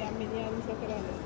a million seconds.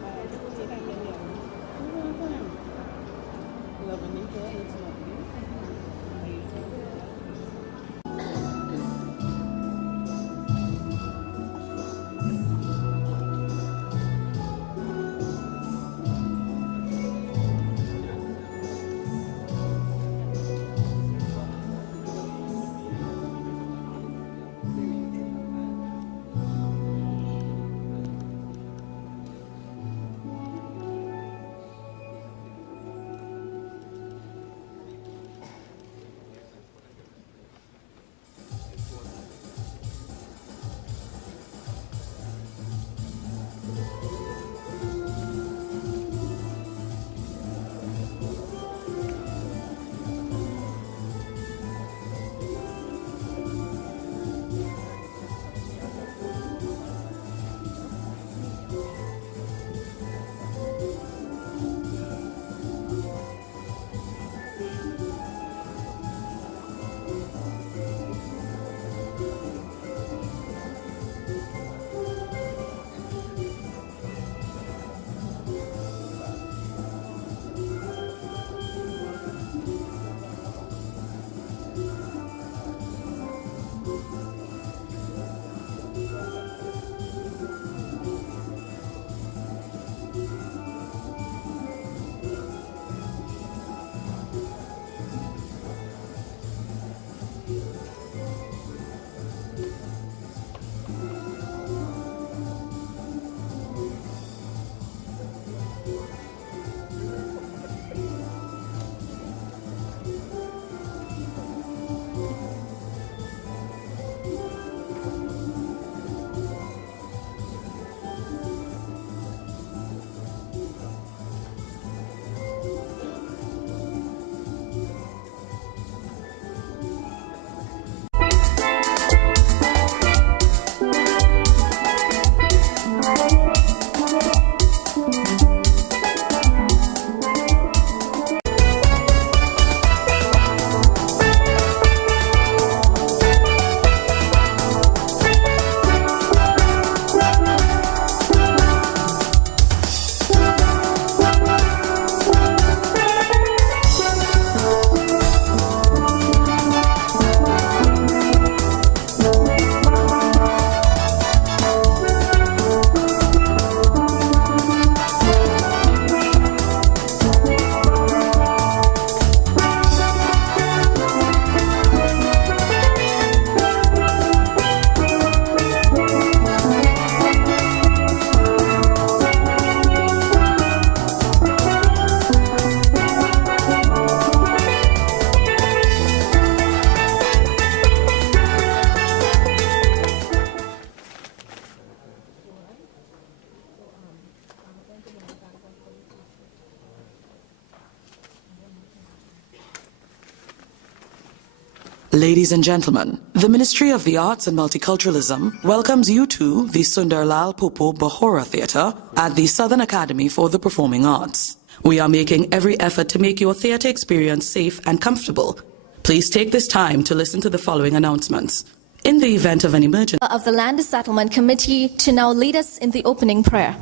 Ladies and gentlemen, the Ministry of the Arts and Multiculturalism welcomes you to the Sundarlal Popo Bahora Theatre at the Southern Academy for the Performing Arts. We are making every effort to make your theatre experience safe and comfortable. Please take this time to listen to the following announcements. In the event of an emergency, of the Land Settlement Committee to now lead us in the opening prayer.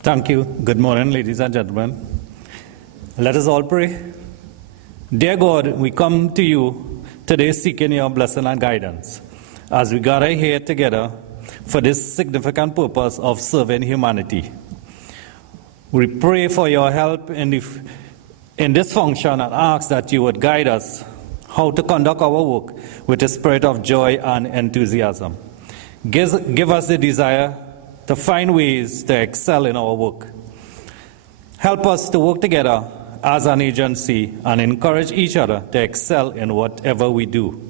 Thank you. Good morning, ladies and gentlemen. Let us all pray. Dear God, we come to you today seeking your blessing and guidance as we gather here together for this significant purpose of serving humanity. We pray for your help in this function and ask that you would guide us how to conduct our work with a spirit of joy and enthusiasm. Give us the desire to find ways to excel in our work. Help us to work together as an agency and encourage each other to excel in whatever we do.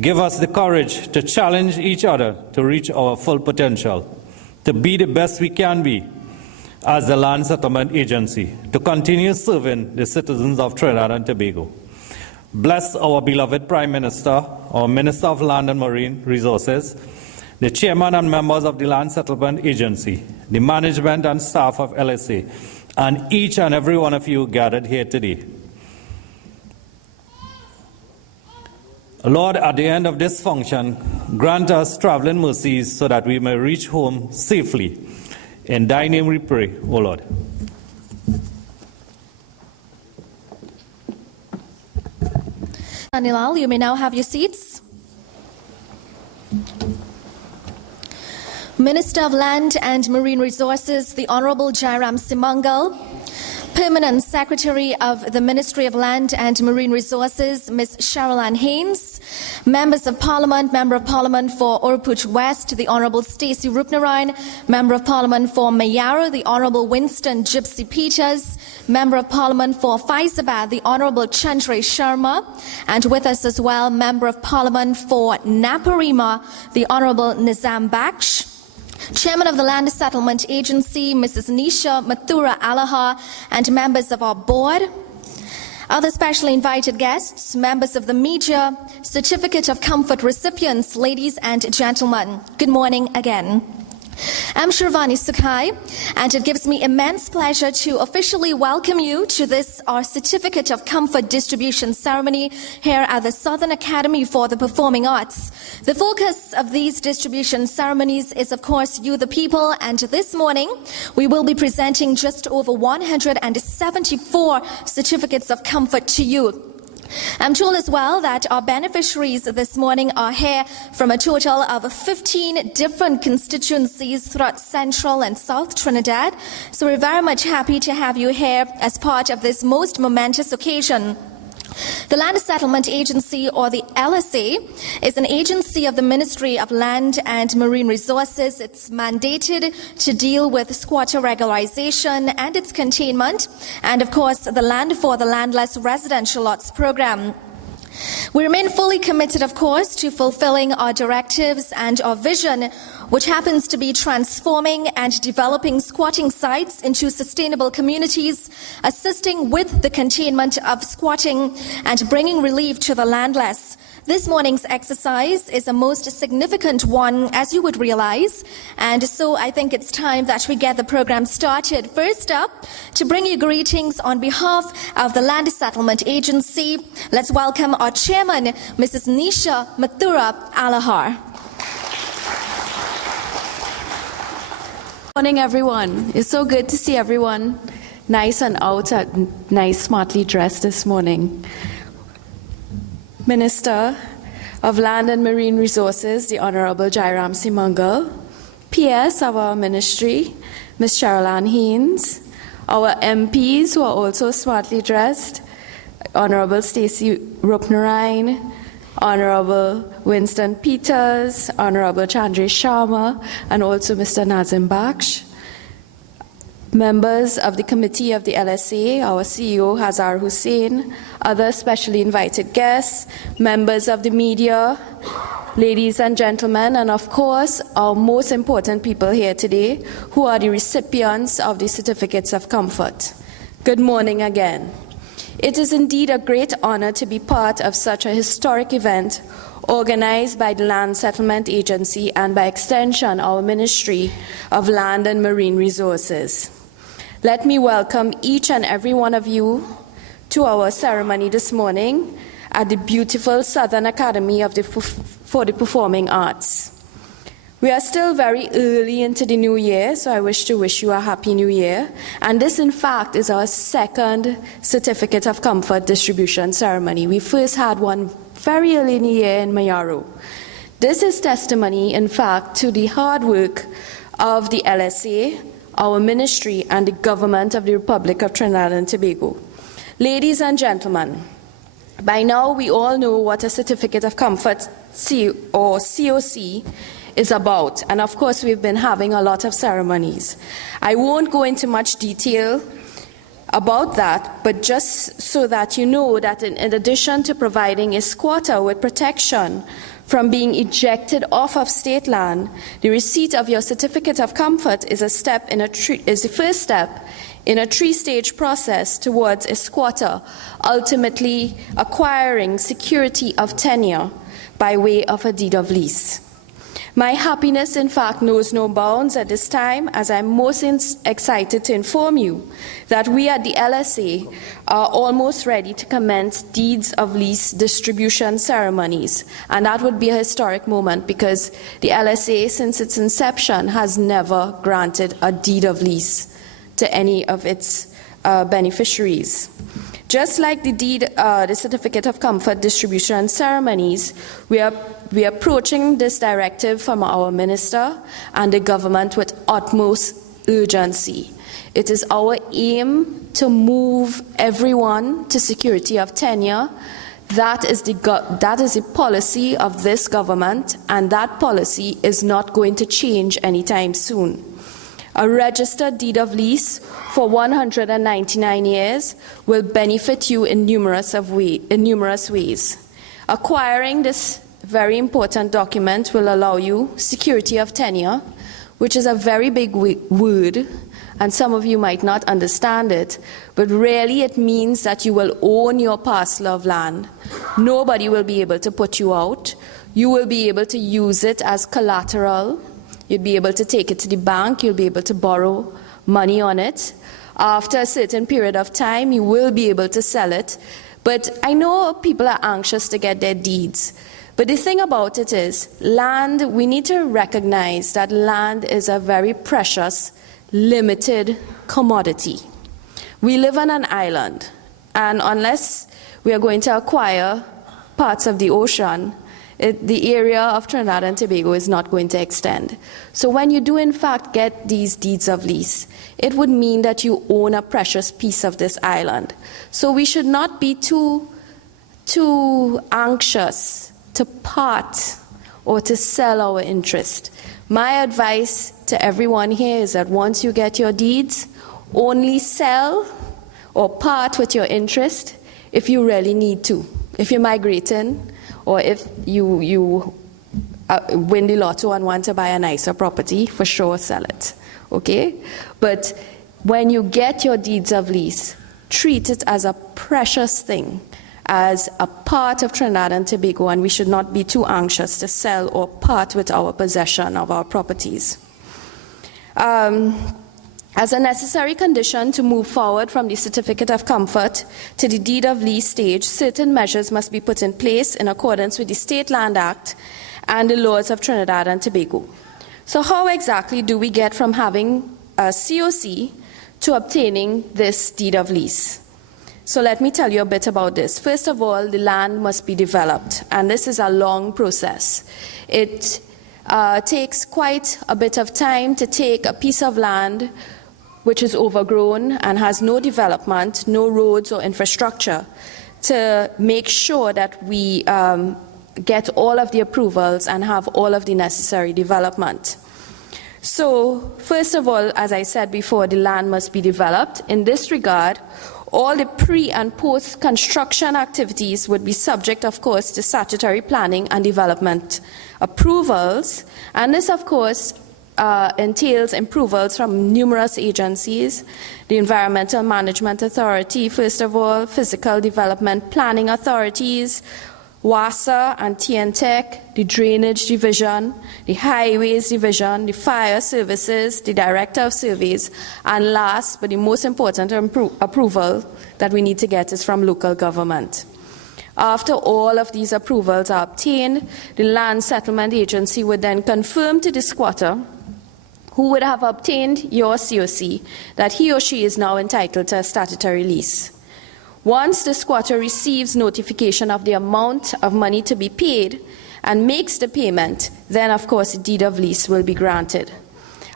Give us the courage to challenge each other to reach our full potential, to be the best we can be as the Land Settlement Agency, to continue serving the citizens of Trinidad and Tobago. Bless our beloved Prime Minister, our Minister of Land and Marine Resources, the Chairman and members of the Land Settlement Agency, the management and staff of LSA, and each and every one of you gathered here today. Lord, at the end of this function, grant us traveling mercies so that we may reach home safely. In thy name we pray, O Lord. Anilal, you may now have your seats. Minister of Land and Marine Resources, the Honorable Jairam Simangal, Permanent Secretary of the Ministry of Land and Marine Resources, Ms. Cheryl-Ann Haynes, Members of Parliament, Member of Parliament for Oropouche West, the Honorable Stacey Rupnarine, Member of Parliament for Mayaro, the Honorable Winston Gypsy Peters, Member of Parliament for Faizabad, the Honorable Chandray Sharma, and with us as well, Member of Parliament for Naparima, the Honorable Nizam Baksh, Chairman of the Land Settlement Agency, Mrs. Nisha Mathura Alaha, and members of our board, other specially invited guests, members of the media, Certificate of Comfort recipients, ladies and gentlemen, good morning again. I'm Shirvani Sukhai, and it gives me immense pleasure to officially welcome you to this, our Certificate of Comfort distribution ceremony here at the Southern Academy for the Performing Arts. The focus of these distribution ceremonies is, of course, you the people, and this morning we will be presenting just over 174 certificates of comfort to you. I'm told as well that our beneficiaries this morning are here from a total of 15 different constituencies throughout Central and South Trinidad. So we're very much happy to have you here as part of this most momentous occasion. The Land Settlement Agency, or the LSA, is an agency of the Ministry of Land and Marine Resources. It's mandated to deal with squatter regularization and its containment, and of course the Land for the Landless Residential Lots program. We remain fully committed, of course, to fulfilling our directives and our vision, which happens to be transforming and developing squatting sites into sustainable communities, assisting with the containment of squatting and bringing relief to the landless. This morning's exercise is a most significant one, as you would realize, and so I think it's time that we get the program started. First up, to bring you greetings on behalf of the Land Settlement Agency, let's welcome our chairman, Mrs. Nisha Mathura Alahar. Good morning, everyone. It's so good to see everyone nice and out, nice, smartly dressed this morning. Minister of Land and Marine Resources, the Honorable Jairam Simangal, PS of our ministry, Ms. Cheryl-Ann Haynes, our MPs who are also smartly dressed, Honorable Stacey Rupnarine, Honorable Winston Peters, Honorable Chandray Sharma, and also Mr. Nazim Baksh. Members of the committee of the LSA, our CEO Hazar Hussain, other specially invited guests, members of the media, ladies and gentlemen, and of course, our most important people here today, who are the recipients of the certificates of comfort. Good morning again. It is indeed a great honor to be part of such a historic event organized by the Land Settlement Agency and by extension our Ministry of Land and Marine Resources. Let me welcome each and every one of you to our ceremony this morning at the beautiful Southern Academy for the Performing Arts. We are still very early into the new year, so I wish to wish you a happy new year. And this, in fact, is our second Certificate of Comfort distribution ceremony. We first had one very early in the year in Mayaro. This is testimony, in fact, to the hard work of the LSA, our ministry, and the government of the Republic of Trinidad and Tobago. Ladies and gentlemen, by now we all know what a Certificate of Comfort, or COC, is about. And of course, we've been having a lot of ceremonies. I won't go into much detail about that, but just so that you know that in addition to providing a squatter with protection from being ejected off of state land, the receipt of your Certificate of Comfort is the first step in a three-stage process towards a squatter ultimately acquiring security of tenure by way of a deed of lease. My happiness, in fact, knows no bounds at this time, as I'm most excited to inform you that we at the LSA are almost ready to commence deeds of lease distribution ceremonies. And that would be a historic moment because the LSA, since its inception, has never granted a deed of lease to any of its beneficiaries. Just like the certificate of comfort distribution ceremonies, we are approaching this directive from our minister and the government with utmost urgency. It is our aim to move everyone to security of tenure. That is the policy of this government, and that policy is not going to change anytime soon. A registered deed of lease for 199 years will benefit you in numerous ways. Acquiring this very important document will allow you security of tenure, which is a very big word, and some of you might not understand it, but really it means that you will own your parcel of land. Nobody will be able to put you out. You will be able to use it as collateral. You'll be able to take it to the bank. You'll be able to borrow money on it. After a certain period of time, you will be able to sell it. But I know people are anxious to get their deeds. But the thing about it is, land, we need to recognize that land is a very precious, limited commodity. We live on an island, and unless we are going to acquire parts of the ocean, the area of Trinidad and Tobago is not going to extend. So when you do in fact get these deeds of lease, it would mean that you own a precious piece of this island. So we should not be too anxious to part or to sell our interest. My advice to everyone here is that once you get your deeds, only sell or part with your interest if you really need to. If you're migrating, or if you win the lotto and want to buy a nicer property, for sure sell it, okay? But when you get your deeds of lease, treat it as a precious thing, as a part of Trinidad and Tobago, and we should not be too anxious to sell or part with our possession of our properties. As a necessary condition to move forward from the certificate of comfort to the deed of lease stage, certain measures must be put in place in accordance with the State Land Act and the laws of Trinidad and Tobago. So how exactly do we get from having a COC to obtaining this deed of lease? So let me tell you a bit about this. First of all, the land must be developed, and this is a long process. It takes quite a bit of time to take a piece of land which is overgrown and has no development, no roads or infrastructure, to make sure that we get all of the approvals and have all of the necessary development. So, first of all, as I said before, the land must be developed. In this regard, all the pre- and post-construction activities would be subject, of course, to statutory planning and development approvals, and this, of course, entails approvals from numerous agencies, the Environmental Management Authority, first of all, Physical Development Planning Authorities, WASA and TNTEC, the Drainage Division, the Highways Division, the Fire Services, the Director of Surveys, and last, but the most important approval that we need to get is from local government. After all of these approvals are obtained, the Land Settlement Agency would then confirm to the squatter who would have obtained your COC that he or she is now entitled to a statutory lease. Once the squatter receives notification of the amount of money to be paid and makes the payment, then of course a deed of lease will be granted.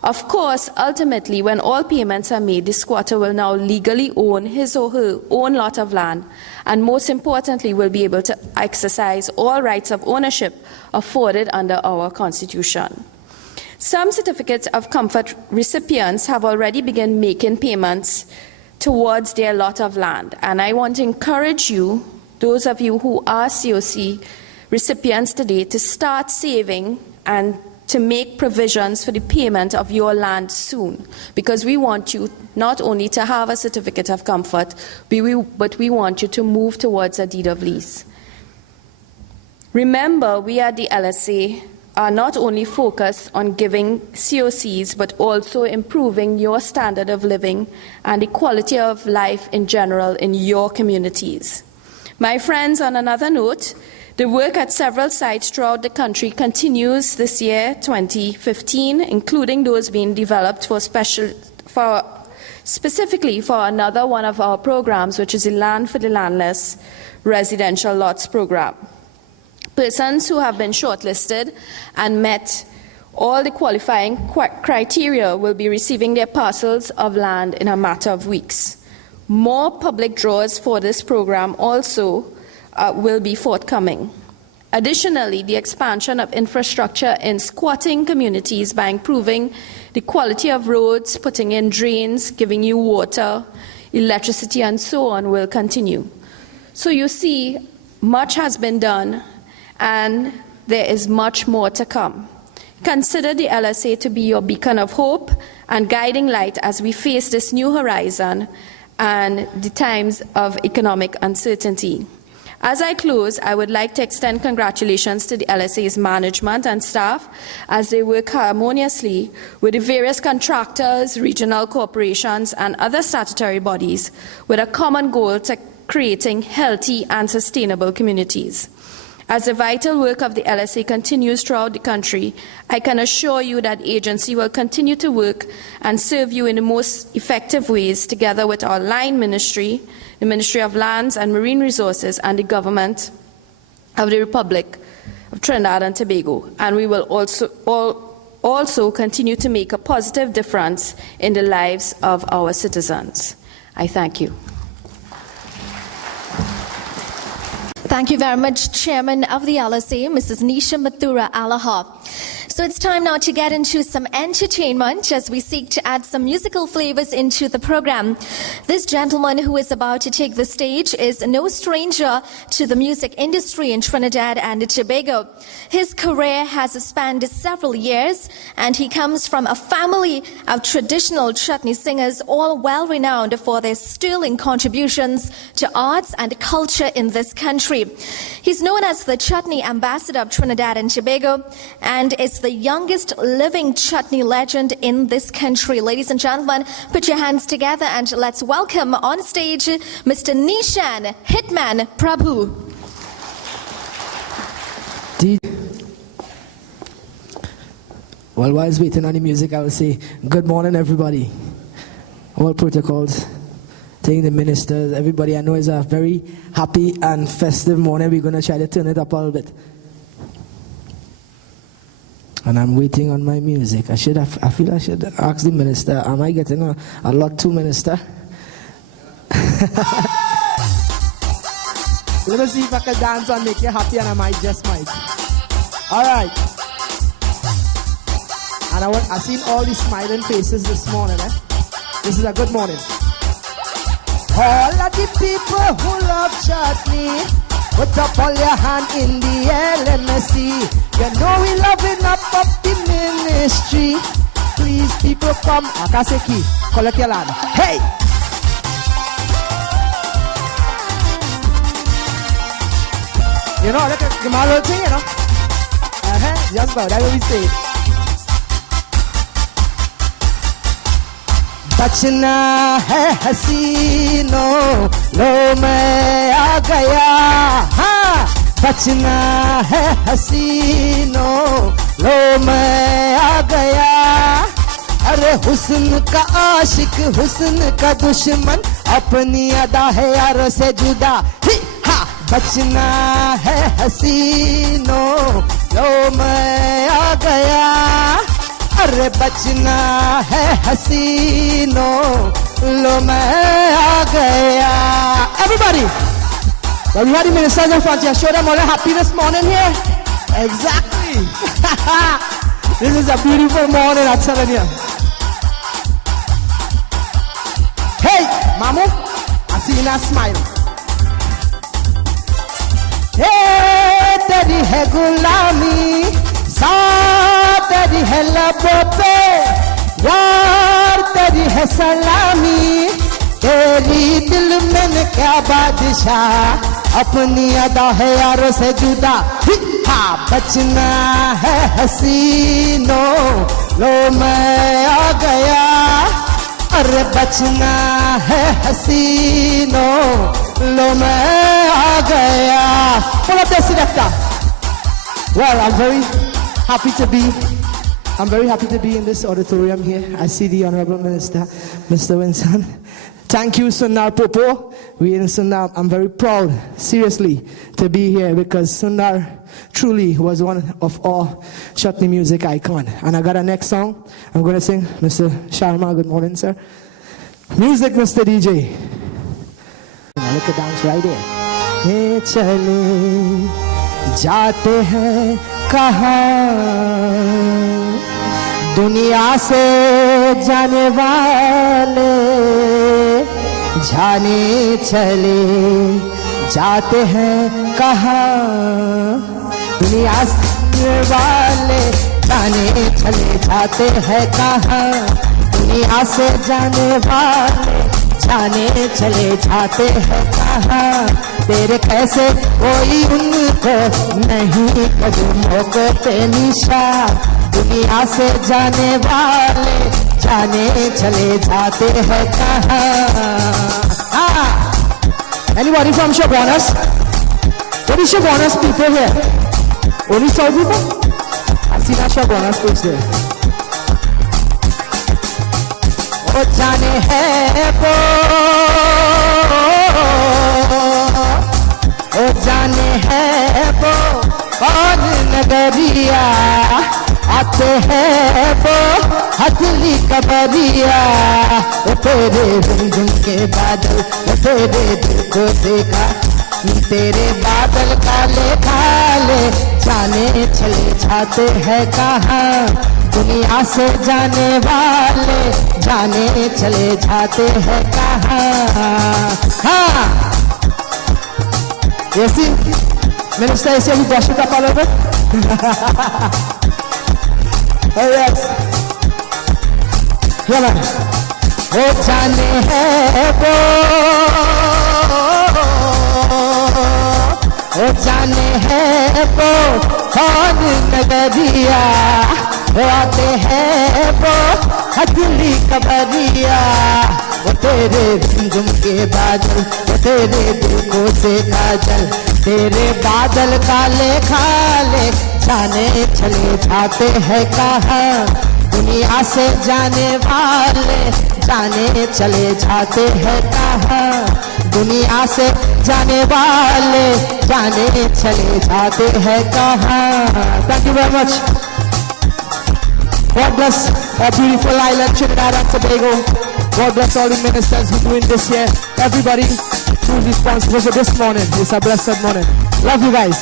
Of course, ultimately, when all payments are made, the squatter will now legally own his or her own lot of land, and most importantly, will be able to exercise all rights of ownership afforded under our Constitution. Some certificates of comfort recipients have already begun making payments towards their lot of land, and I want to encourage you, those of you who are COC recipients today, to start saving and to make provisions for the payment of your land soon, because we want you not only to have a certificate of comfort, but we want you to move towards a deed of lease. Remember, we at the LSA are not only focused on giving COCs, but also improving your standard of living and the quality of life in general in your communities. My friends, on another note, the work at several sites throughout the country continues this year, 2015, including those being developed specifically for another one of our programs, which is the Land for the Landless Residential Lots Program. Persons who have been shortlisted and met all the qualifying criteria will be receiving their parcels of land in a matter of weeks. More public draws for this program also will be forthcoming. Additionally, the expansion of infrastructure in squatting communities by improving the quality of roads, putting in drains, giving you water, electricity, and so on will continue. So you see, much has been done, and there is much more to come. Consider the LSA to be your beacon of hope and guiding light as we face this new horizon and the times of economic uncertainty. As I close, I would like to extend congratulations to the LSA's management and staff as they work harmoniously with the various contractors, regional corporations, and other statutory bodies with a common goal to creating healthy and sustainable communities. As the vital work of the LSA continues throughout the country, I can assure you that the agency will continue to work and serve you in the most effective ways together with our line ministry, the Ministry of Lands and Marine Resources, and the government of the Republic of Trinidad and Tobago. And we will also continue to make a positive difference in the lives of our citizens. I thank you. Thank you very much, Chairman of the LSA, Mrs. Nisha Mathura Alaha. So it's time now to get into some entertainment as we seek to add some musical flavors into the program. This gentleman who is about to take the stage is no stranger to the music industry in Trinidad and Tobago. His career has spanned several years, and he comes from a family of traditional chutney singers, all well renowned for their sterling contributions to arts and culture in this country. He's known as the Chutney Ambassador of Trinidad and Tobago and is the youngest living chutney legend in this country. Ladies and gentlemen, put your hands together and let's welcome on stage Mr. Nishan Hitman Prabhu. Well, while waiting on the music, I will say good morning, everybody. All protocols, taking the ministers, everybody. I know it's a very happy and festive morning. We're going to try to turn it up a little bit. And I'm waiting on my music. I feel I should ask the minister, am I getting a lot too, minister? Let me see if I can dance and make you happy, and I might. All right. And I've seen all these smiling faces this morning. This is a good morning. All of the people who love chutney, put up all your hand in the air, let me see. You know we loving up the ministry. Please, people, come. Akaseki, collect your land. Hey! You know, look at the model thing, you know. Just about, that's what we say. बचना है हसीनों लो मैं आ गया हाँ बचना है हसीनों लो मैं आ गया अरे हुस्न का आशिक हुस्न का दुश्मन अपनी अदा है यारों से जुदा ही हाँ बचना है हसीनों लो मैं आ गया अरे बचना है हसीनों लो मैं आ गया everybody well, you had the ministers in front here, show them all the happy this morning here. Exactly. This is a beautiful morning, I'm telling you. Hey Mamu, I see you smile. Hey तेरी है गुलामी तेरी है लबों पे यार तेरी है सलामी तेरी दिल में क्या बादशाह अपनी अदा है यारों से जुदा बचना है हसीनों लो मैं आ गया अरे बचना है हसीनों लो मैं आ गया Pull up the selector. Well, I'm very happy to be in this auditorium here. I see the Honorable Minister, Mr. Winston. Thank you, Sundar Popo. We in Sundar, I'm very proud, seriously, to be here because Sundar truly was one of our chutney music icon. And I got a next song I'm going to sing. Mr. Sharma, good morning, sir. Music, Mr. DJ. Look at dance right there. Hey, chale, jaate hain kahan दुनिया से जाने वाले जाने चले जाते हैं कहाँ दुनिया से वाले जाने चले जाते हैं कहाँ दुनिया से जाने वाले जाने चले जाते हैं कहाँ तेरे कैसे कोई उनको नहीं कदमों को पे निशान दुनिया से जाने वाले जाने चले जाते हैं कहाँ Anybody from Chaguanas? What is Chaguanas people here? Only South people? I see that Chaguanas folks there. Oh, जाने है वो oh, जाने है वो कौन नगरिया आते हैं वो हथली कबरिया वो तेरे झुमझुम के बादल वो तेरे दिल को देखा तेरे बादल काले काले जाने चले जाते हैं कहाँ दुनिया से जाने वाले जाने चले जाते हैं कहाँ हाँ ऐसी Minister, is he brush it up a little bit? Oh yes. Yeah man. वो जाने है वो जाने है वो कौन नगरिया वो आते हैं वो हथली कबरिया वो तेरे झुमझुम के बादल वो तेरे दिल को से काजल तेरे बादल काले काले जाने चले जाते हैं कहाँ दुनिया से जाने वाले जाने चले जाते हैं कहाँ दुनिया से जाने वाले जाने चले जाते हैं कहाँ Thank you very much. God bless our beautiful island Trinidad and Tobago. God bless all the ministers who are doing this here. Everybody who's responsible for this morning. It's a blessed morning. Love you guys.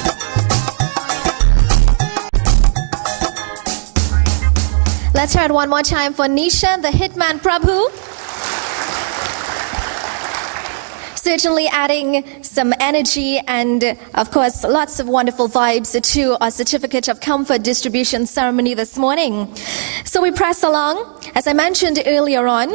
Let's hear it one more time for Nisha, the Hitman Prabhu. Certainly adding some energy and, of course, lots of wonderful vibes to our Certificate of Comfort distribution ceremony this morning. So we press along. As I mentioned earlier on,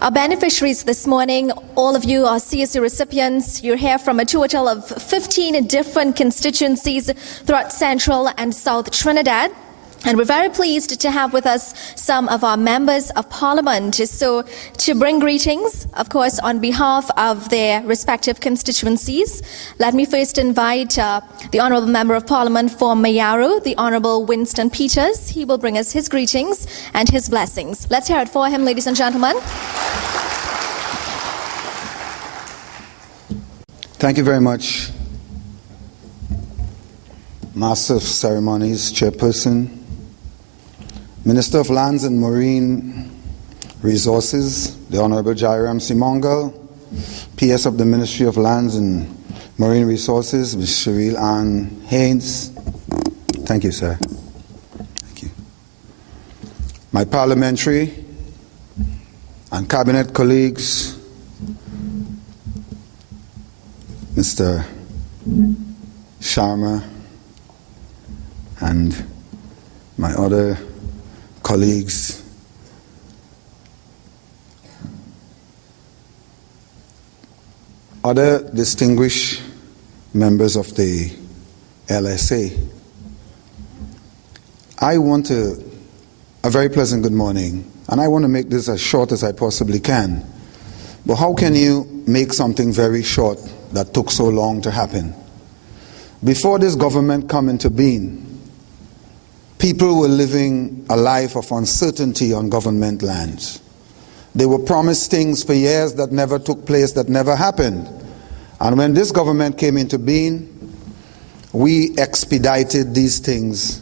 our beneficiaries this morning, all of you are CSU recipients. You're here from a total of 15 different constituencies throughout Central and South Trinidad. And we're very pleased to have with us some of our members of parliament. So to bring greetings, of course, on behalf of their respective constituencies, let me first invite the Honourable Member of Parliament for Mayaru, the Honourable Winston Peters. He will bring us his greetings and his blessings. Let's hear it for him, ladies and gentlemen. Thank you very much, Master of Ceremonies, Chairperson, Minister of Lands and Marine Resources, the Honorable Jairam Simongal, PS of the Ministry of Lands and Marine Resources, Ms. Cheryl Ann Haynes. Thank you, sir. Thank you. My parliamentary and cabinet colleagues, Mr. Sharma, and my other colleagues, other distinguished members of the LSA. A very pleasant good morning, and I want to make this as short as I possibly can. But how can you make something very short that took so long to happen? Before this government come into being, people were living a life of uncertainty on government lands. They were promised things for years that never took place, that never happened. And when this government came into being, we expedited these things.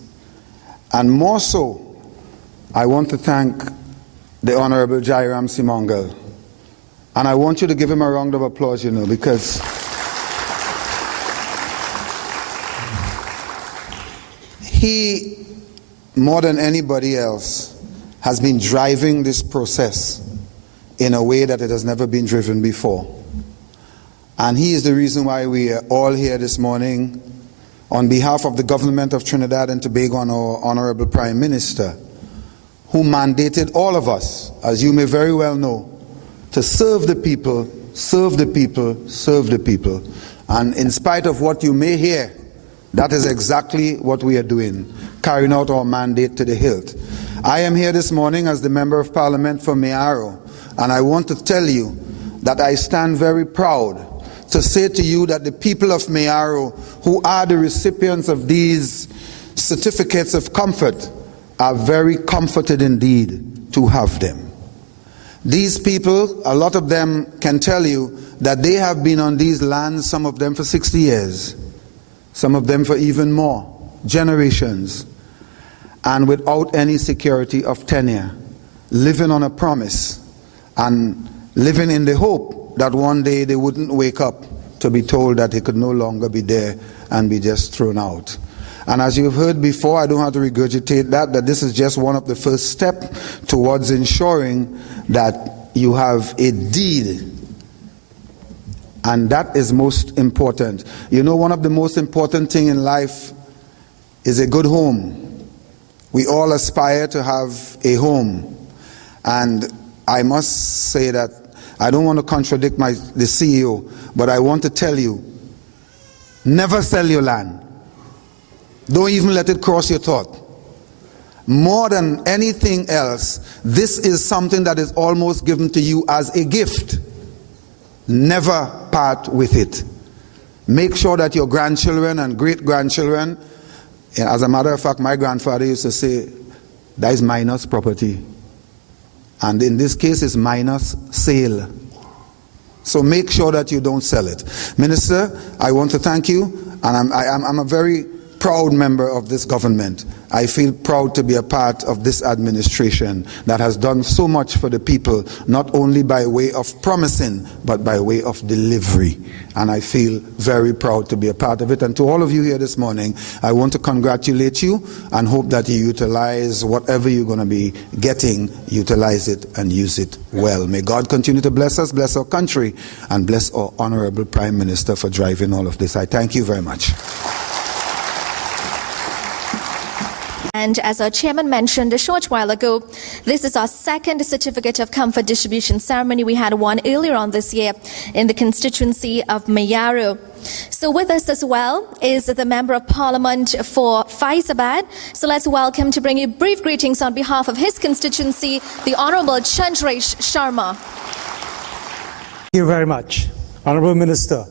And more so, I want to thank the Honorable Jairam Simangal. And I want you to give him a round of applause, because he, more than anybody else, has been driving this process in a way that it has never been driven before. And he is the reason why we are all here this morning on behalf of the government of Trinidad and Tobago and our Honorable Prime Minister, who mandated all of us, as you may very well know, to serve the people, serve the people, serve the people. And in spite of what you may hear, that is exactly what we are doing, carrying out our mandate to the hilt. I am here this morning as the Member of Parliament for Mayaro, and I want to tell you that I stand very proud to say to you that the people of Mayaro, who are the recipients of these certificates of comfort, are very comforted indeed to have them. These people, a lot of them can tell you that they have been on these lands, some of them for 60 years, some of them for even more, generations, and without any security of tenure, living on a promise and living in the hope that one day they wouldn't wake up to be told that they could no longer be there and be just thrown out. And as you've heard before, I don't have to regurgitate that this is just one of the first steps towards ensuring that you have a deed. And that is most important. One of the most important things in life is a good home. We all aspire to have a home. And I must say that I don't want to contradict the CEO, but I want to tell you, never sell your land. Don't even let it cross your thought. More than anything else, this is something that is almost given to you as a gift. Never part with it. Make sure that your grandchildren and great-grandchildren, as a matter of fact, my grandfather used to say, that is minus property. And in this case, it's minus sale. So make sure that you don't sell it. Minister, I want to thank you, and I'm a very proud member of this government. I feel proud to be a part of this administration that has done so much for the people, not only by way of promising, but by way of delivery. And I feel very proud to be a part of it. And to all of you here this morning, I want to congratulate you and hope that you utilize whatever you're going to be getting, utilize it and use it well. May God continue to bless us, bless our country, and bless our Honorable Prime Minister for driving all of this. I thank you very much. And as our chairman mentioned a short while ago, this is our second certificate of comfort distribution ceremony. We had one earlier on this year in the constituency of Mayaro. So with us as well is the Member of Parliament for Faizabad. So let's welcome, to bring you brief greetings on behalf of his constituency, the Honourable Chandresh Sharma. Thank you very much. Honourable Minister,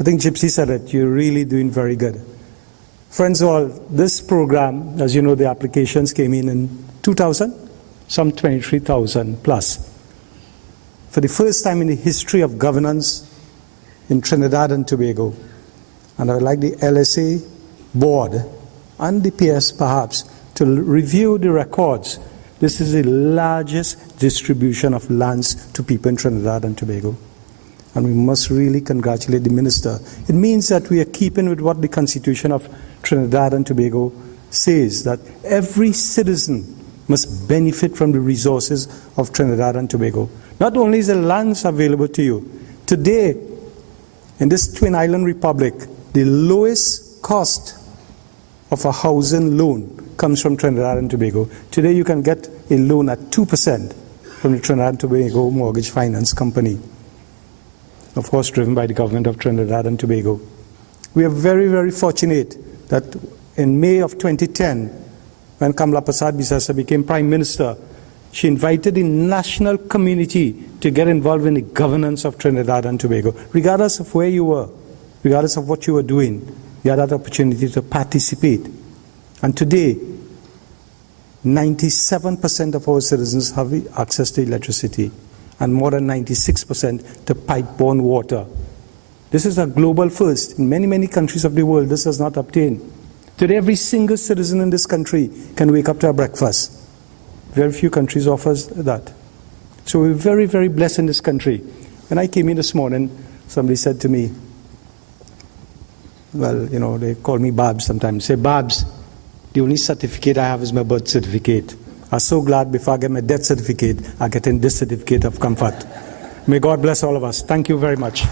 I think Gypsy said it, you're really doing very good. Friends all, this program, as you know, the applications came in 2000, some 23,000 plus. For the first time in the history of governance in Trinidad and Tobago. And I would like the LSA board and the PS perhaps to review the records. This is the largest distribution of lands to people in Trinidad and Tobago. And we must really congratulate the minister. It means that we are keeping with what the Constitution of Trinidad and Tobago says, that every citizen must benefit from the resources of Trinidad and Tobago. Not only is the lands available to you, today in this Twin Island Republic, the lowest cost of a housing loan comes from Trinidad and Tobago. Today you can get a loan at 2% from the Trinidad and Tobago Mortgage Finance Company, of course driven by the government of Trinidad and Tobago. We are very, very fortunate that in May of 2010, when Kamala Persad-Bissessar became Prime Minister, she invited the national community to get involved in the governance of Trinidad and Tobago. Regardless of where you were, regardless of what you were doing, you had that opportunity to participate. And today, 97% of our citizens have access to electricity, and more than 96% to pipe-borne water. This is a global first. In many, many countries of the world, this has not obtained. Today, every single citizen in this country can wake up to a breakfast. Very few countries offer that. So we're very, very blessed in this country. When I came in this morning, somebody said to me, well, you know, they call me Babs sometimes. Say, Babs, the only certificate I have is my birth certificate. I'm so glad before I get my death certificate, I get in this certificate of comfort. May God bless all of us. Thank you very much.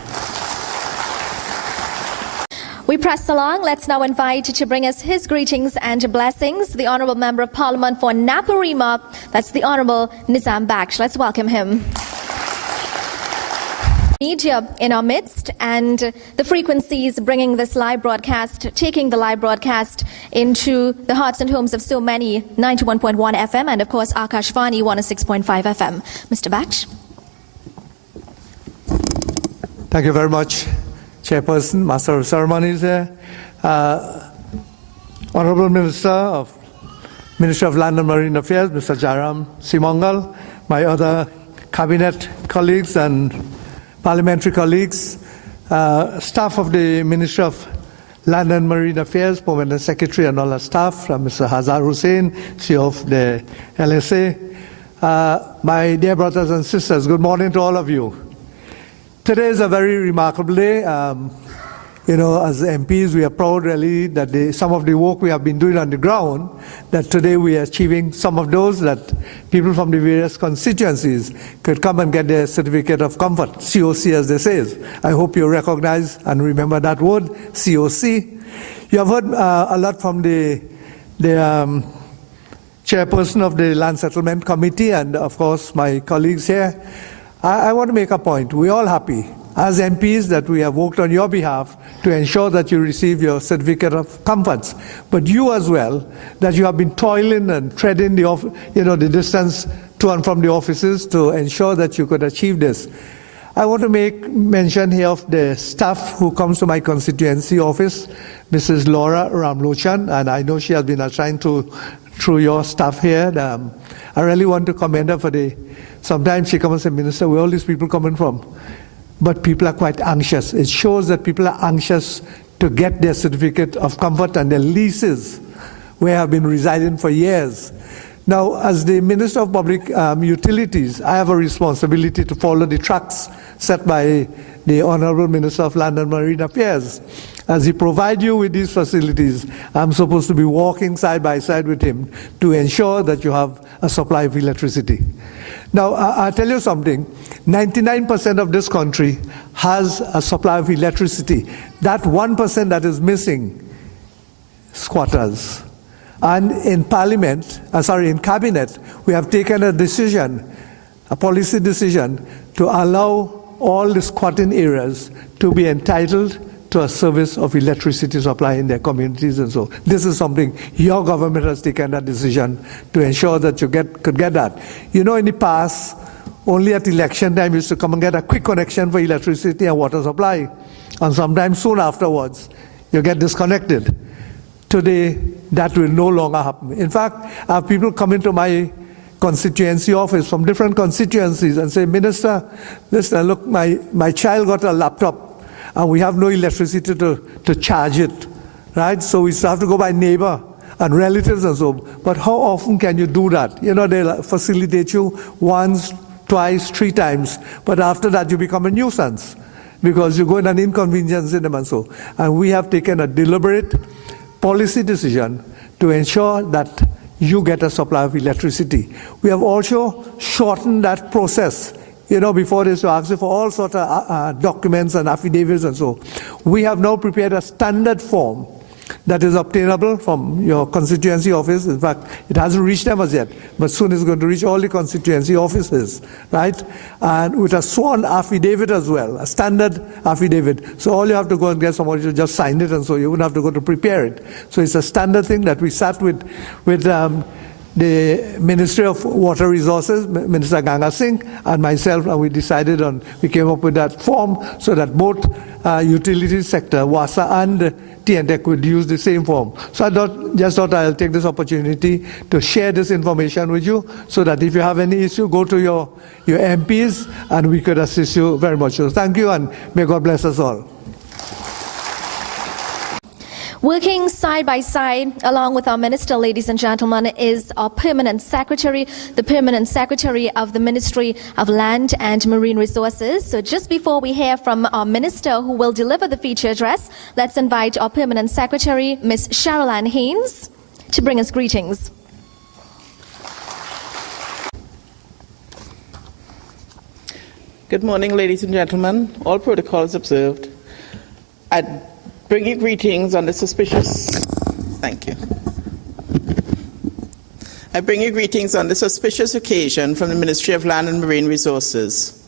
We press along. Let's now invite to bring us his greetings and blessings the Honourable Member of Parliament for Naparima, that's the Honourable Nizam Baksh. Let's welcome him. Media in our midst, and the frequencies bringing this live broadcast, taking the live broadcast into the hearts and homes of so many, 91.1 FM and of course Akashvani 106.5 FM. Mr. Baksh. Thank you very much, Chairperson, Master of Ceremonies here, Honourable Minister of Ministry of Land and Marine Affairs, Mr. Jairam Simangal, my other cabinet colleagues and parliamentary colleagues, staff of the Ministry of Land and Marine Affairs, Permanent Secretary and all our staff, Mr. Hazar Hussain, CEO of the LSA. My dear brothers and sisters, good morning to all of you. Today is a very remarkable day. You know, as MPs, we are proud really that some of the work we have been doing on the ground, that today we are achieving some of those, that people from the various constituencies could come and get their certificate of comfort, COC as they say. I hope you recognize and remember that word, COC. You have heard a lot from the chairperson of the Land Settlement Committee and of course my colleagues here. I want to make a point. We're all happy as MPs that we have worked on your behalf to ensure that you receive your certificate of comforts. But you as well, that you have been toiling and treading the distance to and from the offices to ensure that you could achieve this. I want to make mention here of the staff who comes to my constituency office, Mrs. Laura Ramlochan, and I know she has been assigned through your staff here. I really want to commend her for sometimes she comes and says, Minister, where are all these people coming from? But people are quite anxious. It shows that people are anxious to get their certificate of comfort and their leases where have been residing for years. Now, as the Minister of Public Utilities, I have a responsibility to follow the tracks set by the Honourable Minister of Land and Marine Affairs. As he provides you with these facilities, I'm supposed to be walking side by side with him to ensure that you have a supply of electricity. Now, I'll tell you something. 99% of this country has a supply of electricity. That 1% that is missing, squatters. And in Cabinet, we have taken a decision, a policy decision, to allow all the squatting areas to be entitled to a service of electricity supply in their communities and so. This is something your government has taken that decision to ensure that you could get that. You know, in the past, only at election time you used to come and get a quick connection for electricity and water supply. And sometimes soon afterwards, you get disconnected. Today, that will no longer happen. In fact, I have people come into my constituency office from different constituencies and say, Minister, listen, look, my child got a laptop and we have no electricity to charge it, right? So we still have to go by neighbor and relatives and so. But how often can you do that? You know, they'll facilitate you once, twice, 3 times, but after that you become a nuisance because you go in and inconvenience them and so. And we have taken a deliberate policy decision to ensure that you get a supply of electricity. We have also shortened that process. You know, before this, you ask for all sorts of documents and affidavits and so. We have now prepared a standard form that is obtainable from your constituency office. In fact, it hasn't reached them as yet, but soon it's going to reach all the constituency offices, right? And with a sworn affidavit as well, a standard affidavit. So all you have to go and get somebody to just sign it, and so you wouldn't have to go to prepare it. So it's a standard thing that we sat with the Ministry of Water Resources, Minister Ganga Singh, and myself, and we came up with that form so that both utility sector, WASA and TNTEC would use the same form. So I just thought I'll take this opportunity to share this information with you so that if you have any issue, go to your MPs and we could assist you very much. So thank you, and may God bless us all. Working side by side along with our minister, ladies and gentlemen, is our permanent secretary, the permanent secretary of the Ministry of Land and Marine Resources. So just before we hear from our minister who will deliver the feature address, let's invite our permanent secretary, Ms. Cheryl Ann Haynes, to bring us greetings. Good morning, ladies and gentlemen. All protocols observed. I bring you greetings on this auspicious. Thank you. I bring you greetings on this auspicious occasion from the Ministry of Land and Marine Resources.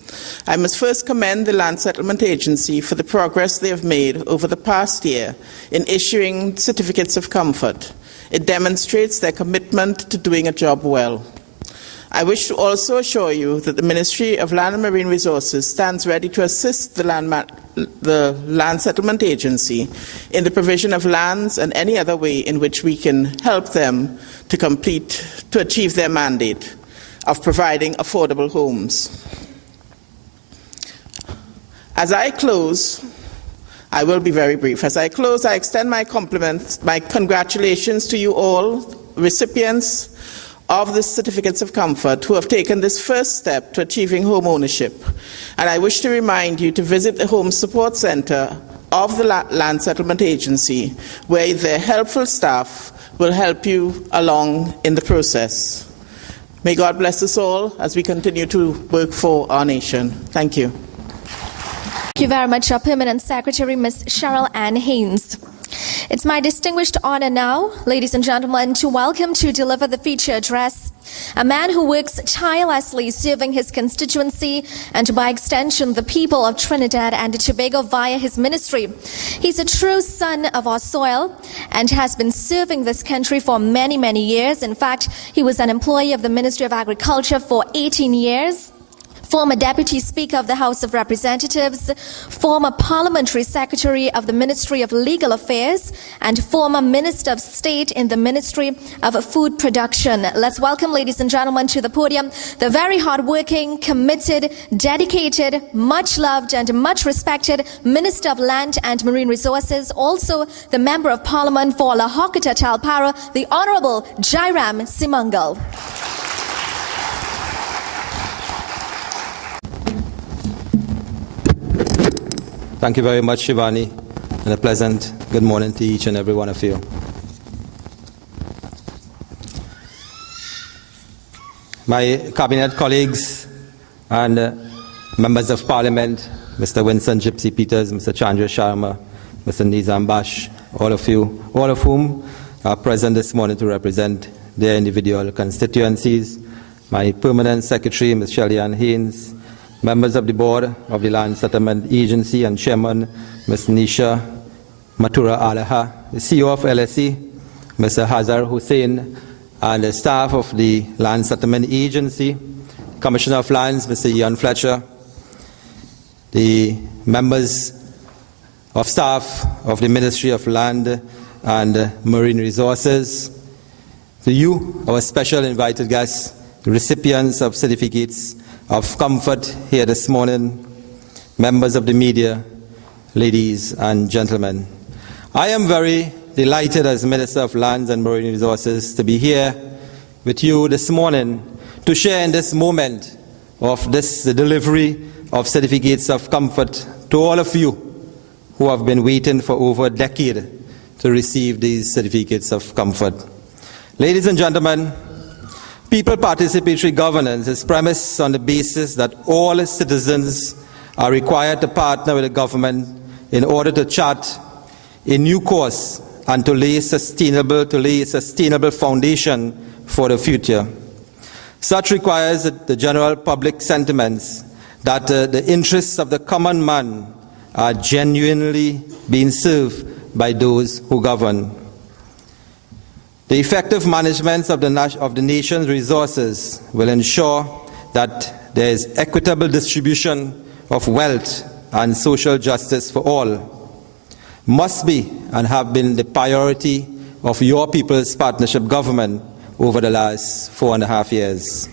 I must first commend the Land Settlement Agency for the progress they have made over the past year in issuing certificates of comfort. It demonstrates their commitment to doing a job well. I wish to also assure you that the Ministry of Land and Marine Resources stands ready to assist the Land Settlement Agency in the provision of lands and any other way in which we can help them to achieve their mandate of providing affordable homes. As I close, I will be very brief. As I close, I extend my compliments, my congratulations to you all, recipients of the certificates of comfort who have taken this first step to achieving home ownership. And I wish to remind you to visit the Home Support Center of the Land Settlement Agency, where their helpful staff will help you along in the process. May God bless us all as we continue to work for our nation. Thank you. Thank you very much, our Permanent Secretary, Ms. Cheryl Ann Haynes. It's my distinguished honor now, ladies and gentlemen, to welcome to deliver the feature address a man who works tirelessly serving his constituency and by extension the people of Trinidad and Tobago via his ministry. He's a true son of our soil and has been serving this country for many, many years. In fact, he was an employee of the Ministry of Agriculture for 18 years. Former Deputy Speaker of the House of Representatives, former Parliamentary Secretary of the Ministry of Legal Affairs, and former Minister of State in the Ministry of Food Production. Let's welcome, ladies and gentlemen, to the podium the very hardworking, committed, dedicated, much loved and much respected Minister of Land and Marine Resources, also the Member of Parliament for Lahokota Talpara, the Honourable Jairam Simangal. Thank you very much, Shivani, and a pleasant good morning to each and every one of you. My cabinet colleagues and members of Parliament, Mr. Winston Gypsy Peters, Mr. Chandra Sharma, Mr. Nizam Bash, all of whom are present this morning to represent their individual constituencies, my Permanent Secretary, Ms. Shelley Ann Haynes, members of the Board of the Land Settlement Agency and Chairman, Ms. Nisha Mathura Alaha, the CEO of LSE, Mr. Hazar Hussain, and the staff of the Land Settlement Agency, Commissioner of Lands, Mr. Ian Fletcher, the members of staff of the Ministry of Land and Marine Resources, to you, our special invited guests, recipients of certificates of comfort here this morning, members of the media, ladies and gentlemen. I am very delighted as Minister of Lands and Marine Resources to be here with you this morning to share in this moment of the delivery of certificates of comfort to all of you who have been waiting for over a decade to receive these certificates of comfort. Ladies and gentlemen, people participatory governance is premised on the basis that all citizens are required to partner with the government in order to chart a new course and to lay a sustainable foundation for the future. Such requires the general public sentiments that the interests of the common man are genuinely being served by those who govern. The effective management of the nation's resources will ensure that there is equitable distribution of wealth and social justice for all. Must be and have been the priority of your People's Partnership Government over the last 4.5 years.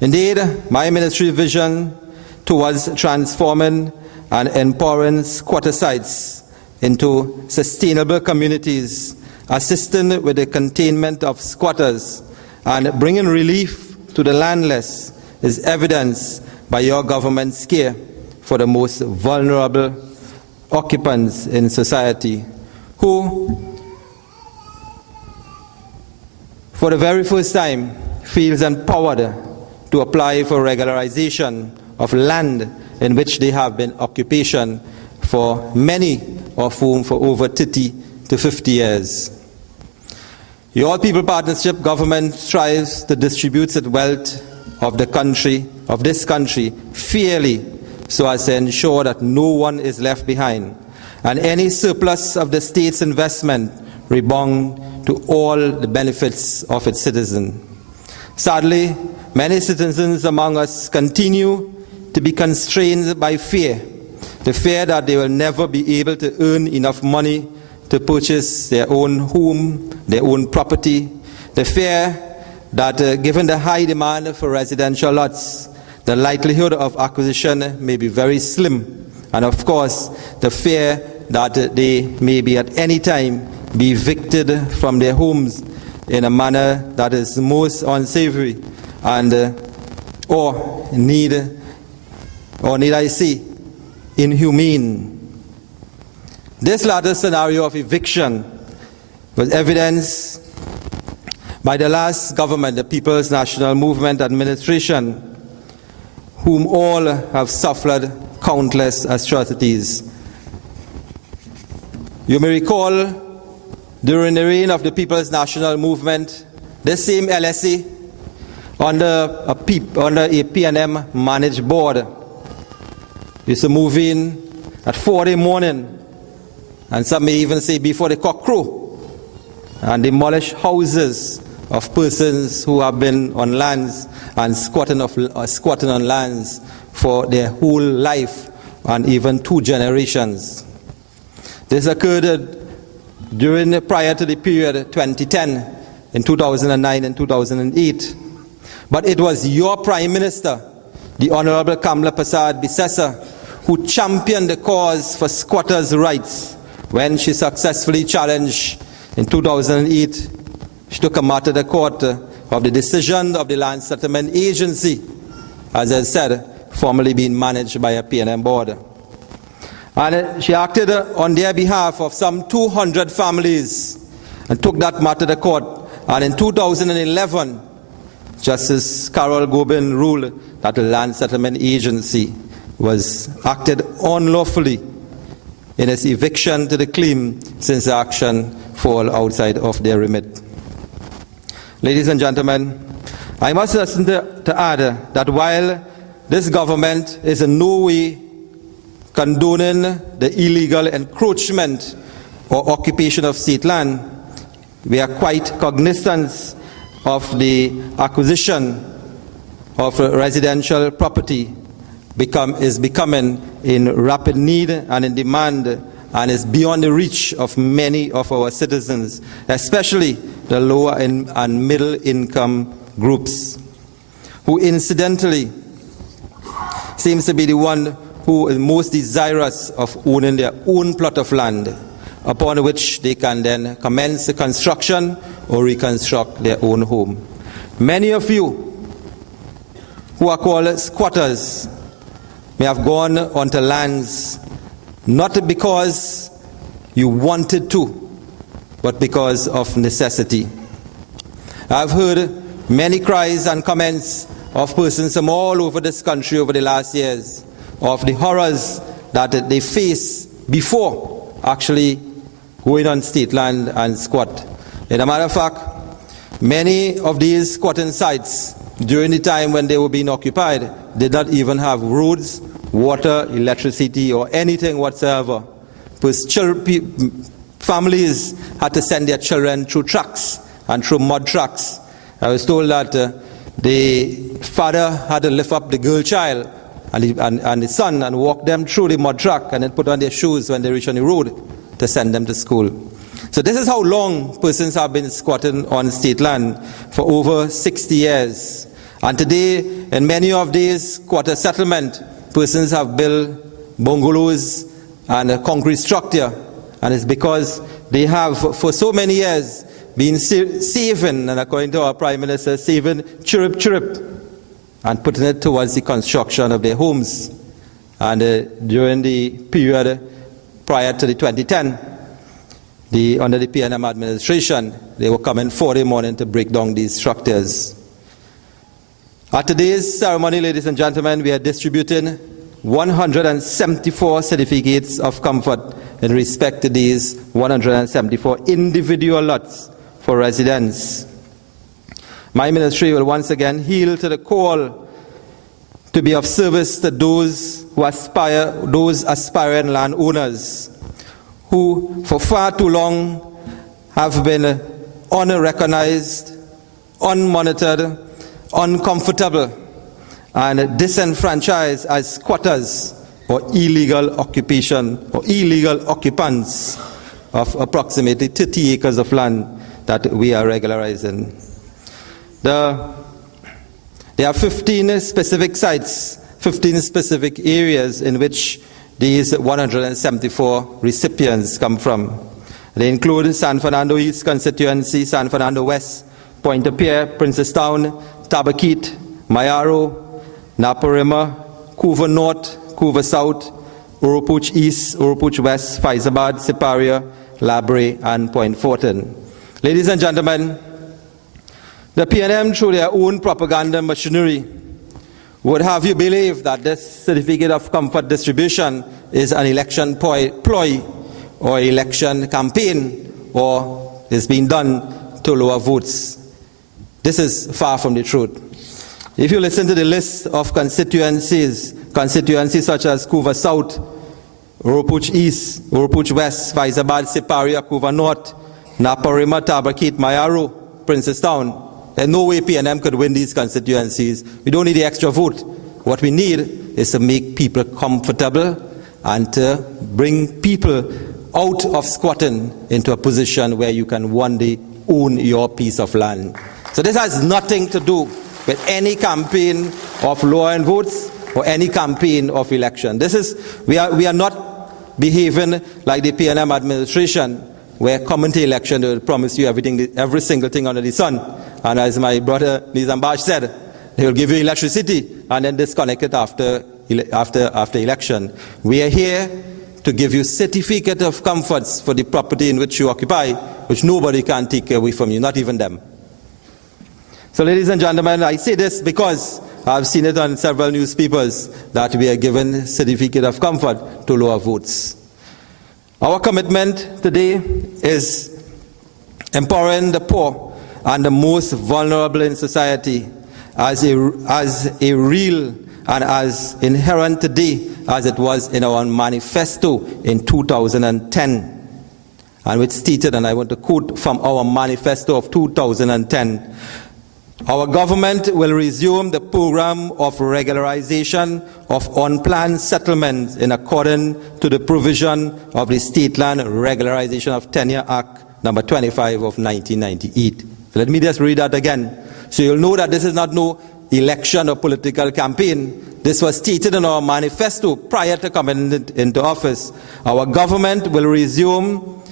Indeed, my ministry's vision towards transforming and empowering squatter sites into sustainable communities, assisting with the containment of squatters and bringing relief to the landless is evidenced by your government's care for the most vulnerable occupants in society, who, for the very first time, feels empowered to apply for regularization of land in which they have been occupation for many of whom for over 30 to 50 years. Your People Partnership Government strives to distribute the wealth of this country fairly, so as to ensure that no one is left behind, and any surplus of the state's investment rebound to all the benefits of its citizens. Sadly, many citizens among us continue to be constrained by fear, the fear that they will never be able to earn enough money to purchase their own home, their own property, the fear that given the high demand for residential lots, the likelihood of acquisition may be very slim, and of course the fear that they may be at any time be evicted from their homes in a manner that is most unsavory and or need I say inhumane. This latter scenario of eviction was evidenced by the last government, the People's National Movement administration, whom all have suffered countless atrocities. You may recall, during the reign of the People's National Movement, this same LSE, under a P&M managed board, used to move in at 4 in the morning, and some may even say before the cock crow, and demolish houses of persons who have been on lands and squatting on lands for their whole life and even 2 generations. This occurred prior to the period 2010, in 2009 and 2008. But it was your Prime Minister, the Honorable Kamla Prasad Bisesa, who championed the cause for squatters' rights when she successfully challenged in 2008. She took a matter to the court of the decision of the Land Settlement Agency, as I said, formerly being managed by a P&M board. And she acted on their behalf of some 200 families and took that matter to the court. And in 2011, Justice Carol Gobin ruled that the Land Settlement Agency was acted unlawfully in its eviction to the claim, since the action fall outside of their remit. Ladies and gentlemen, I must hasten to add that while this government is in no way condoning the illegal encroachment or occupation of state land, we are quite cognizant of the acquisition of residential property is becoming in rapid need and in demand, and is beyond the reach of many of our citizens, especially the lower and middle income groups, who incidentally seems to be the one who is most desirous of owning their own plot of land, upon which they can then commence the construction or reconstruct their own home. Many of you who are called squatters may have gone onto lands not because you wanted to, but because of necessity. I've heard many cries and comments of persons from all over this country over the last years of the horrors that they face before actually going on state land and squat. As a matter of fact, many of these squatting sites, during the time when they were being occupied, did not even have roads, water, electricity, or anything whatsoever. Because families had to send their children through trucks and through mud trucks. I was told that the father had to lift up the girl child and the son and walk them through the mud truck and then put on their shoes when they reach on the road to send them to school. So this is how long persons have been squatting on state land for over 60 years. And today, in many of these squatter settlements, persons have built bungalows and a concrete structure. And it's because they have, for so many years, been saving, and according to our Prime Minister, saving chirrup chirrup, and putting it towards the construction of their homes. And during the period prior to the 2010, under the PNM administration, they were coming 40 morning to break down these structures. At today's ceremony, ladies and gentlemen, we are distributing 174 certificates of comfort in respect to these 174 individual lots for residents. My ministry will once again heed to the call to be of service to those aspiring landowners who for far too long have been unrecognized, unmonitored, uncomfortable, and disenfranchised as squatters or illegal occupation or illegal occupants of approximately 30 acres of land that we are regularizing. There are 15 specific sites, 15 specific areas in which these 174 recipients come from. They include San Fernando East constituency, San Fernando West, Pointe-a-Pierre, Princestown, Tabaquite, Mayaro, Naparima, Couva North, Couva South, Urupuch East, Urupuch West, Faizabad, Siparia, Labre, and Point Fortin. Ladies and gentlemen, the PNM, through their own propaganda machinery, would have you believe that this certificate of comfort distribution is an election ploy or election campaign or is being done to lower votes. This is far from the truth. If you listen to the list of constituencies such as Couva South, Urupuch East, Urupuch West, Faizabad, Siparia, Couva North, Naparima, Tabaquite, Mayaro, Princestown, there's no way PNM could win these constituencies. We don't need the extra vote. What we need is to make people comfortable and to bring people out of squatting into a position where you can one day own your piece of land. So this has nothing to do with any campaign of lowering votes or any campaign of election. We are not behaving like the PNM administration, where coming to election they will promise you every single thing under the sun. And as my brother Nizam Bash said, they will give you electricity and then disconnect it after election. We are here to give you certificate of comforts for the property in which you occupy, which nobody can take away from you, not even them. So ladies and gentlemen, I say this because I've seen it on several newspapers that we are given certificate of comfort to lower votes. Our commitment today is empowering the poor and the most vulnerable in society as a real and as inherent today as it was in our manifesto in 2010. And which stated, and I want to quote from our manifesto of 2010, our government will resume the program of regularization of unplanned settlements in accordance to the provision of the State Land Regularization of Tenure Act number 25 of 1998. So let me just read that again. So you'll know that this is not no election or political campaign. This was stated in our manifesto prior to coming into office. Our government will resume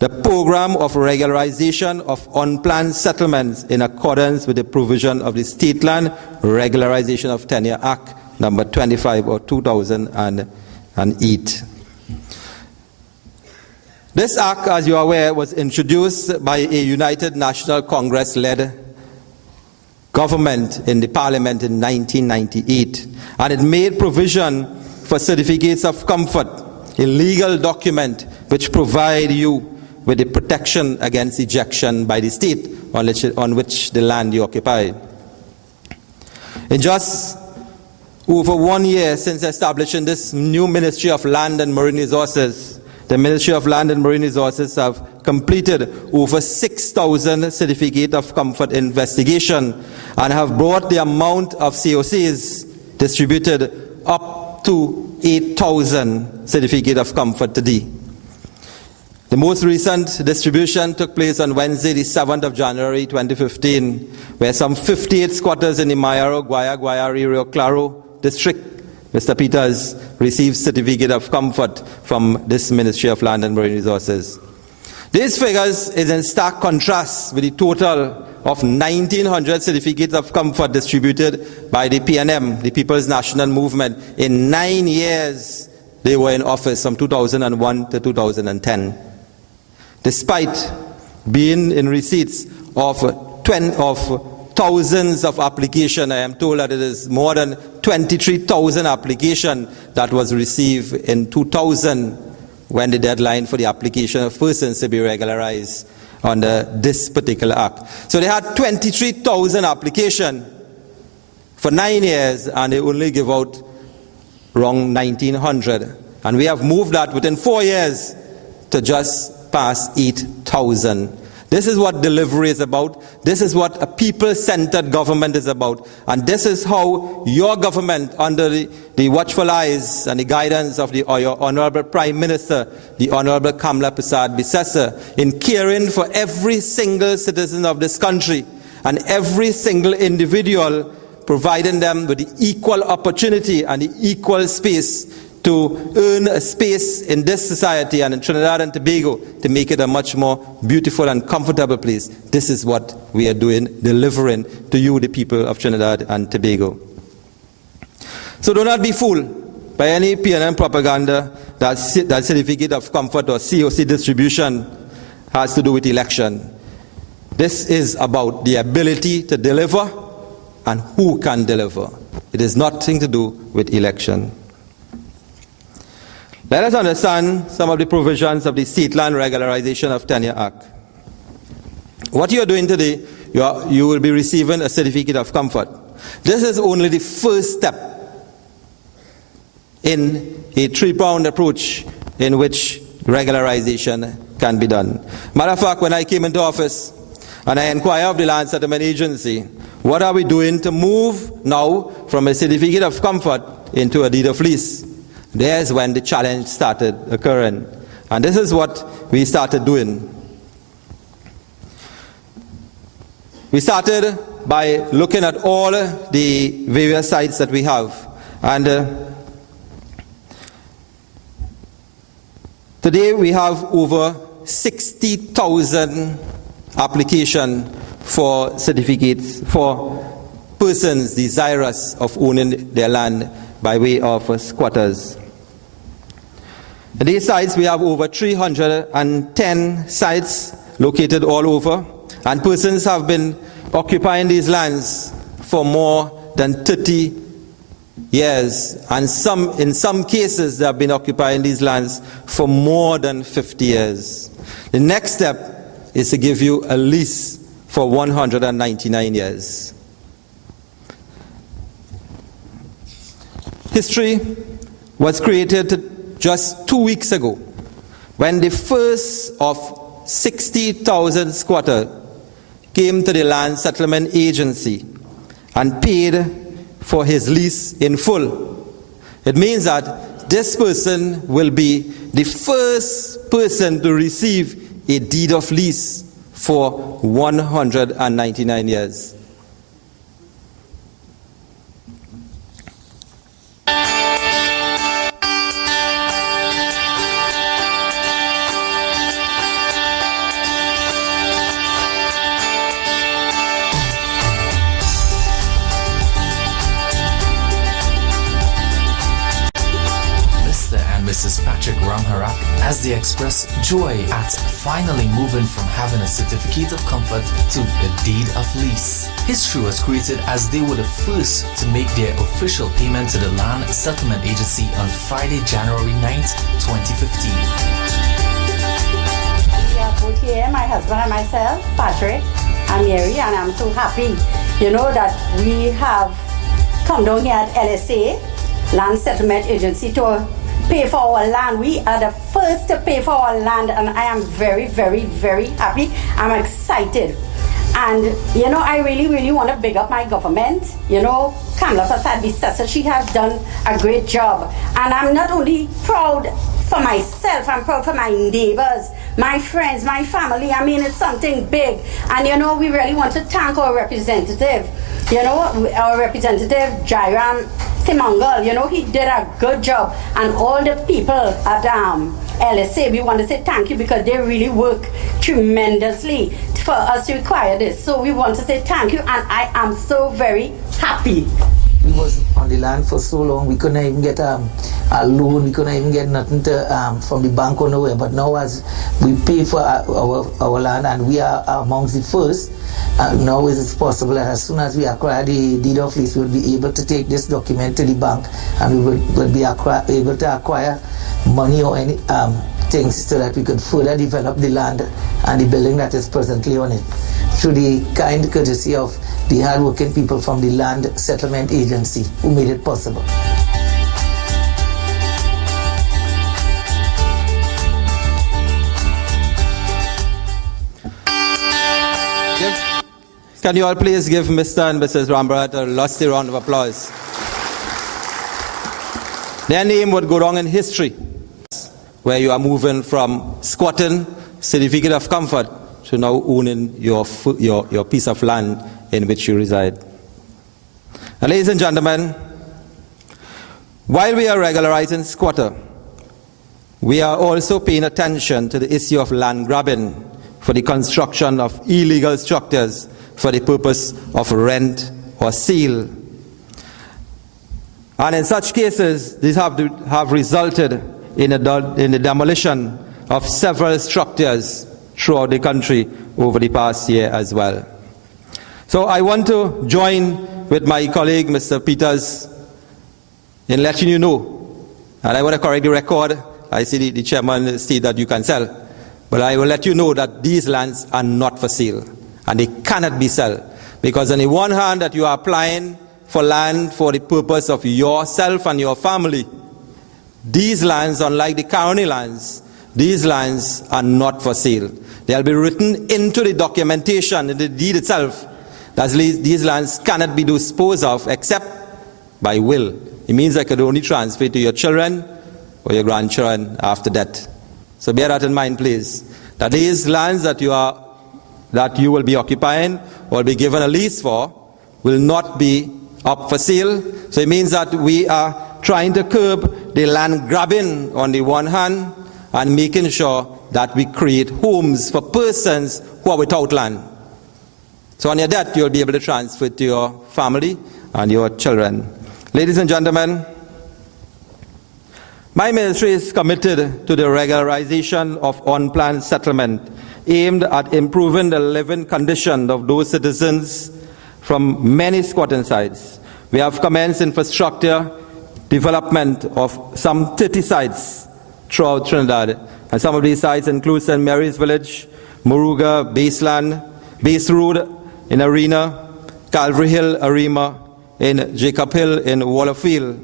the program of regularization of unplanned settlements in accordance with the provision of the State Land Regularization of Tenure Act number 25 of 2008. This act, as you are aware, was introduced by a United National Congress-led government in the Parliament in 1998, and it made provision for certificates of comfort, a legal document which provide you with the protection against ejection by the state on which the land you occupy. In just over 1 year since establishing this new Ministry of Land and Marine Resources, the Ministry of Land and Marine Resources have completed over 6,000 certificate of comfort investigation and have brought the amount of COCs distributed up to 8,000 certificate of comfort today. The most recent distribution took place on Wednesday, the 7th of January 2015, where some 58 squatters in the Mayaro, Guaya, Rio Claro district, Mr. Peters, received certificate of comfort from this Ministry of Land and Marine Resources. These figures is in stark contrast with the total of 1,900 certificates of comfort distributed by the PNM, the People's National Movement, in 9 years they were in office from 2001 to 2010. Despite being in receipts of thousands of applications, I am told that it is more than 23,000 applications that was received in 2000 when the deadline for the application of persons to be regularized under this particular act. So they had 23,000 applications for 9 years and they only give out around 1,900. And we have moved that within 4 years to just past 8,000. This is what delivery is about. This is what a people-centered government is about. And this is how your government, under the watchful eyes and the guidance of your Honorable Prime Minister, the Honorable Kamla Prasad-Bissessar, in caring for every single citizen of this country and every single individual, providing them with the equal opportunity and the equal space to earn a space in this society and in Trinidad and Tobago to make it a much more beautiful and comfortable place. This is what we are doing, delivering to you, the people of Trinidad and Tobago. So do not be fooled by any PNM propaganda that certificate of comfort or COC distribution has to do with election. This is about the ability to deliver and who can deliver. It is nothing to do with election. Let us understand some of the provisions of the State Land Regularization of Tenure Act. What you are doing today, you will be receiving a certificate of comfort. This is only the first step in a three-pronged approach in which regularization can be done. Matter of fact, when I came into office and I inquired of the Land Settlement Agency, what are we doing to move now from a certificate of comfort into a deed of lease? There's when the challenge started occurring. And this is what we started doing. We started by looking at all the various sites that we have. And today we have over 60,000 applications for certificates for persons desirous of owning their land by way of squatters. In these sites, we have over 310 sites located all over, and persons have been occupying these lands for more than 30 years, and in some cases, they have been occupying these lands for more than 50 years. The next step is to give you a lease for 199 years. History was created just 2 weeks ago when the first of 60,000 squatters came to the Land Settlement Agency and paid for his lease in full. It means that this person will be the first person to receive a deed of lease for 199 years. As they express joy at finally moving from having a certificate of comfort to a deed of lease. History was created as they were the first to make their official payment to the Land Settlement Agency on Friday, January 9th, 2015. We are husband and myself, Patrick and Mary, and I'm so happy, that we have come down here at LSA, Land Settlement Agency, to pay for our land. We are the first to pay for our land, and I am very, very, very happy. I'm excited. And, I really, really want to big up my government. Kamala Prasad, she has done a great job. And I'm not only proud for myself, I'm proud for my neighbors, my friends, my family. I mean, it's something big. And, we really want to thank our representative. Our representative, Jairam Simangal, he did a good job. And all the people at LSA, we want to say thank you because they really work tremendously for us to require this. So we want to say thank you, and I am so very happy. We was on the land for so long, we couldn't even get a loan, we couldn't even get nothing from the bank or nowhere. But now as we pay for our land and we are amongst the first, now it is possible that as soon as we acquire the deed of lease, we will be able to take this document to the bank and we will be able to acquire money or any things so that we could further develop the land and the building that is presently on it through the kind courtesy of the hard-working people from the Land Settlement Agency who made it possible. Can you all please give Mr. and Mrs. Rambrat a lusty round of applause? Their name would go down in history, where you are moving from squatting, certificate of comfort, to now owning your piece of land in which you reside. And ladies and gentlemen, while we are regularizing squatter, we are also paying attention to the issue of land grabbing for the construction of illegal structures for the purpose of rent or sale. And in such cases, these have resulted in the demolition of several structures throughout the country over the past year as well. So I want to join with my colleague, Mr. Peters, in letting you know, and I want to correct the record. I see the chairman state that you can sell, but I will let you know that these lands are not for sale, and they cannot be sold, because on the one hand that you are applying for land for the purpose of yourself and your family, these lands, unlike the county lands, these lands are not for sale. They'll be written into the documentation, in the deed itself, that these lands cannot be disposed of except by will. It means I could only transfer to your children or your grandchildren after that. So bear that in mind, please, that these lands that you will be occupying or be given a lease for will not be up for sale. So it means that we are trying to curb the land grabbing on the one hand and making sure that we create homes for persons who are without land. So on your death, you'll be able to transfer to your family and your children. Ladies and gentlemen, my ministry is committed to the regularization of unplanned settlement aimed at improving the living condition of those citizens from many squatting sites. We have commenced infrastructure development of some 30 sites throughout Trinidad, and some of these sites include St. Mary's Village, Moruga, Base Road in Arena, Calvary Hill, Arima, in Jacob Hill, in Wallerfield,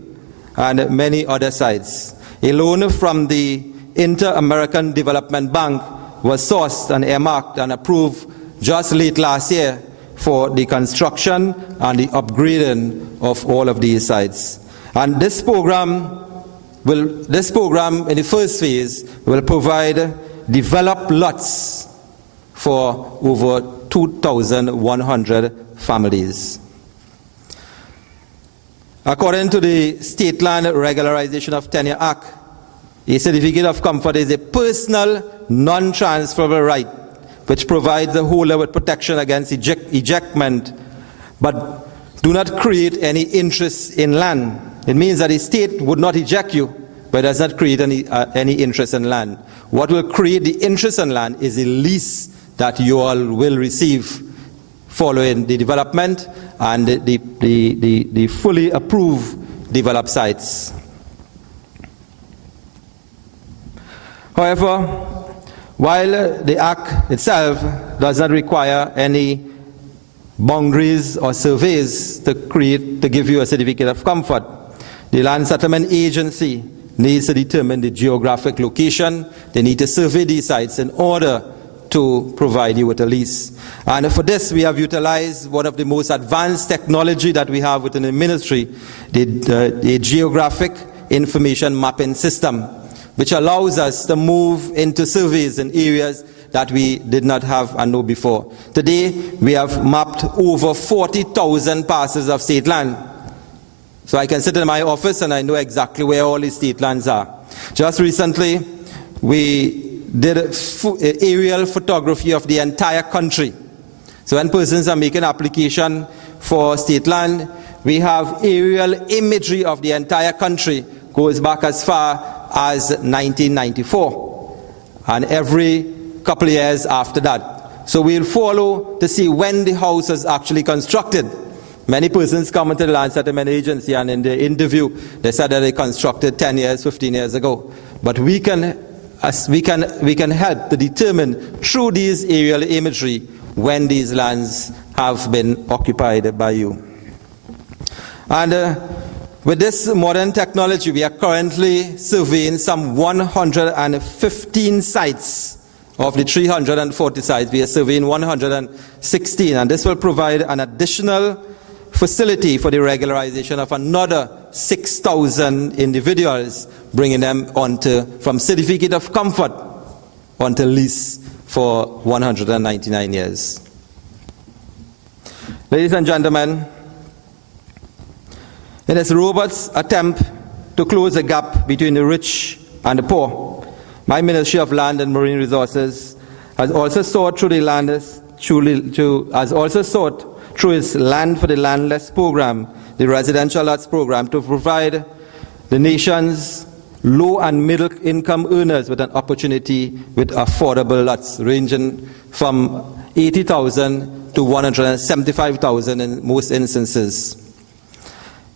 and many other sites. A loan from the Inter-American Development Bank was sourced and earmarked and approved just late last year for the construction and the upgrading of all of these sites. And this program in the first phase will provide developed lots for over 2,100 families. According to the State Land Regularization of Tenure Act, a certificate of comfort is a personal, non-transferable right which provides the holder with protection against ejectment, but do not create any interest in land. It means that the state would not eject you, but does not create any interest in land. What will create the interest in land is a lease that you all will receive following the development and the fully approved developed sites. However, While the Act itself does not require any boundaries or surveys to give you a certificate of comfort, the Land Settlement Agency needs to determine the geographic location. They need to survey these sites in order to provide you with a lease. And for this, we have utilized one of the most advanced technology that we have within the ministry, the geographic information mapping system, which allows us to move into surveys in areas that we did not have and know before. Today, we have mapped over 40,000 parcels of state land. So I can sit in my office and I know exactly where all these state lands are. Just recently, we did aerial photography of the entire country. So when persons are making application for state land, we have aerial imagery of the entire country, goes back as far as 1994, and every couple of years after that. So we'll follow to see when the house was actually constructed. Many persons come into the Land Settlement Agency and in the interview they said that they constructed 10 years, 15 years ago. But we can help to determine through these aerial imagery when these lands have been occupied by you. And with this modern technology, we are currently surveying some 115 sites. Of the 340 sites, we are surveying 116, and this will provide an additional facility for the regularization of another 6,000 individuals, bringing them from certificate of comfort onto lease for 199 years. Ladies and gentlemen, in its robust attempt to close the gap between the rich and the poor, my Ministry of Land and Marine Resources has also sought through its Land for the Landless program, the residential lots program, to provide the nation's low and middle income earners with an opportunity with affordable lots ranging from 80,000 to 175,000 in most instances.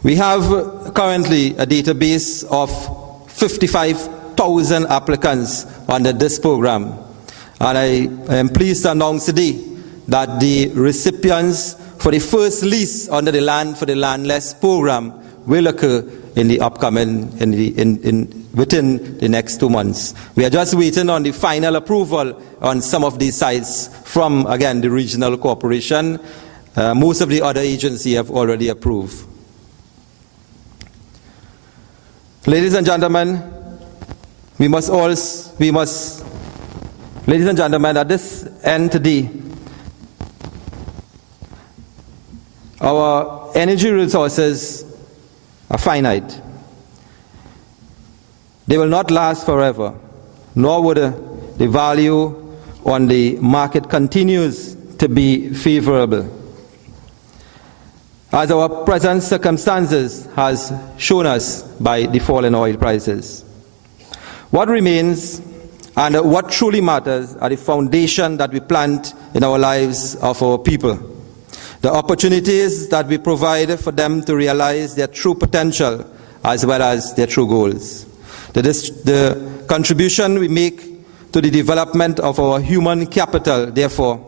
We have currently a database of 55,000 applicants under this program, and I am pleased to announce today that the recipients for the first lease under the Land for the Landless program will occur in the upcoming, within the next 2 months. We are just waiting on the final approval on some of these sites from, again, the regional corporation. Most of the other agencies have already approved. Ladies and gentlemen, ladies and gentlemen, at this end today, our energy resources are finite. They will not last forever, nor would the value on the market continues to be favorable, as our present circumstances has shown us by the fall in oil prices. What remains and what truly matters are the foundation that we plant in our lives of our people, the opportunities that we provide for them to realize their true potential as well as their true goals. The contribution we make to the development of our human capital, therefore,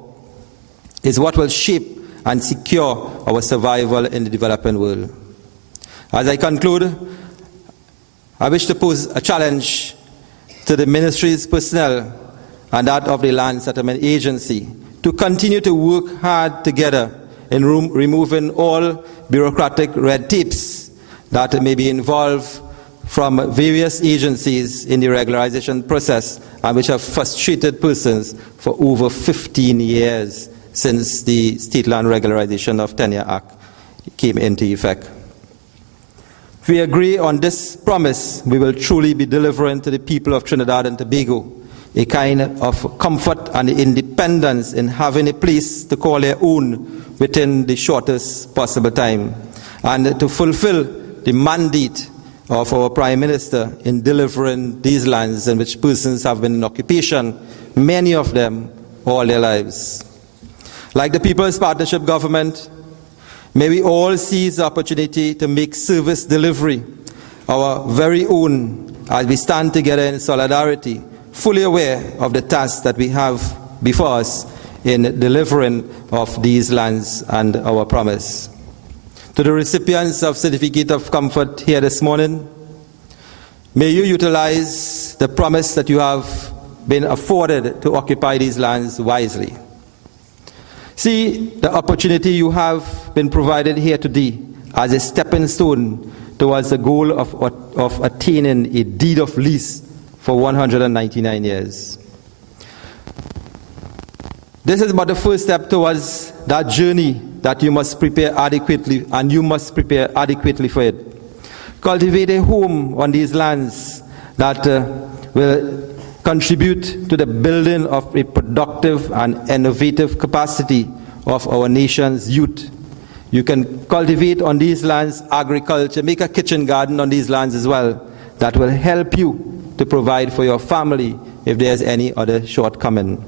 is what will shape and secure our survival in the developing world. As I conclude, I wish to pose a challenge to the ministry's personnel and that of the Land Settlement Agency to continue to work hard together in removing all bureaucratic red tapes that may be involved from various agencies in the regularization process and which have frustrated persons for over 15 years since the State Land Regularization of Tenure Act came into effect. If we agree on this promise, we will truly be delivering to the people of Trinidad and Tobago a kind of comfort and independence in having a place to call their own within the shortest possible time, and to fulfill the mandate of our Prime Minister in delivering these lands in which persons have been in occupation, many of them all their lives. Like the People's Partnership Government, may we all seize the opportunity to make service delivery our very own as we stand together in solidarity fully aware of the task that we have before us in delivering of these lands and our promise. To the recipients of Certificate of Comfort here this morning, may you utilize the promise that you have been afforded to occupy these lands wisely. See the opportunity you have been provided here today as a stepping stone towards the goal of attaining a deed of lease for 199 years. This is but the first step towards that journey that you must prepare adequately, and you must prepare adequately for it. Cultivate a home on these lands that will contribute to the building of a productive and innovative capacity of our nation's youth. You can cultivate on these lands agriculture, make a kitchen garden on these lands as well, that will help you to provide for your family if there's any other shortcoming.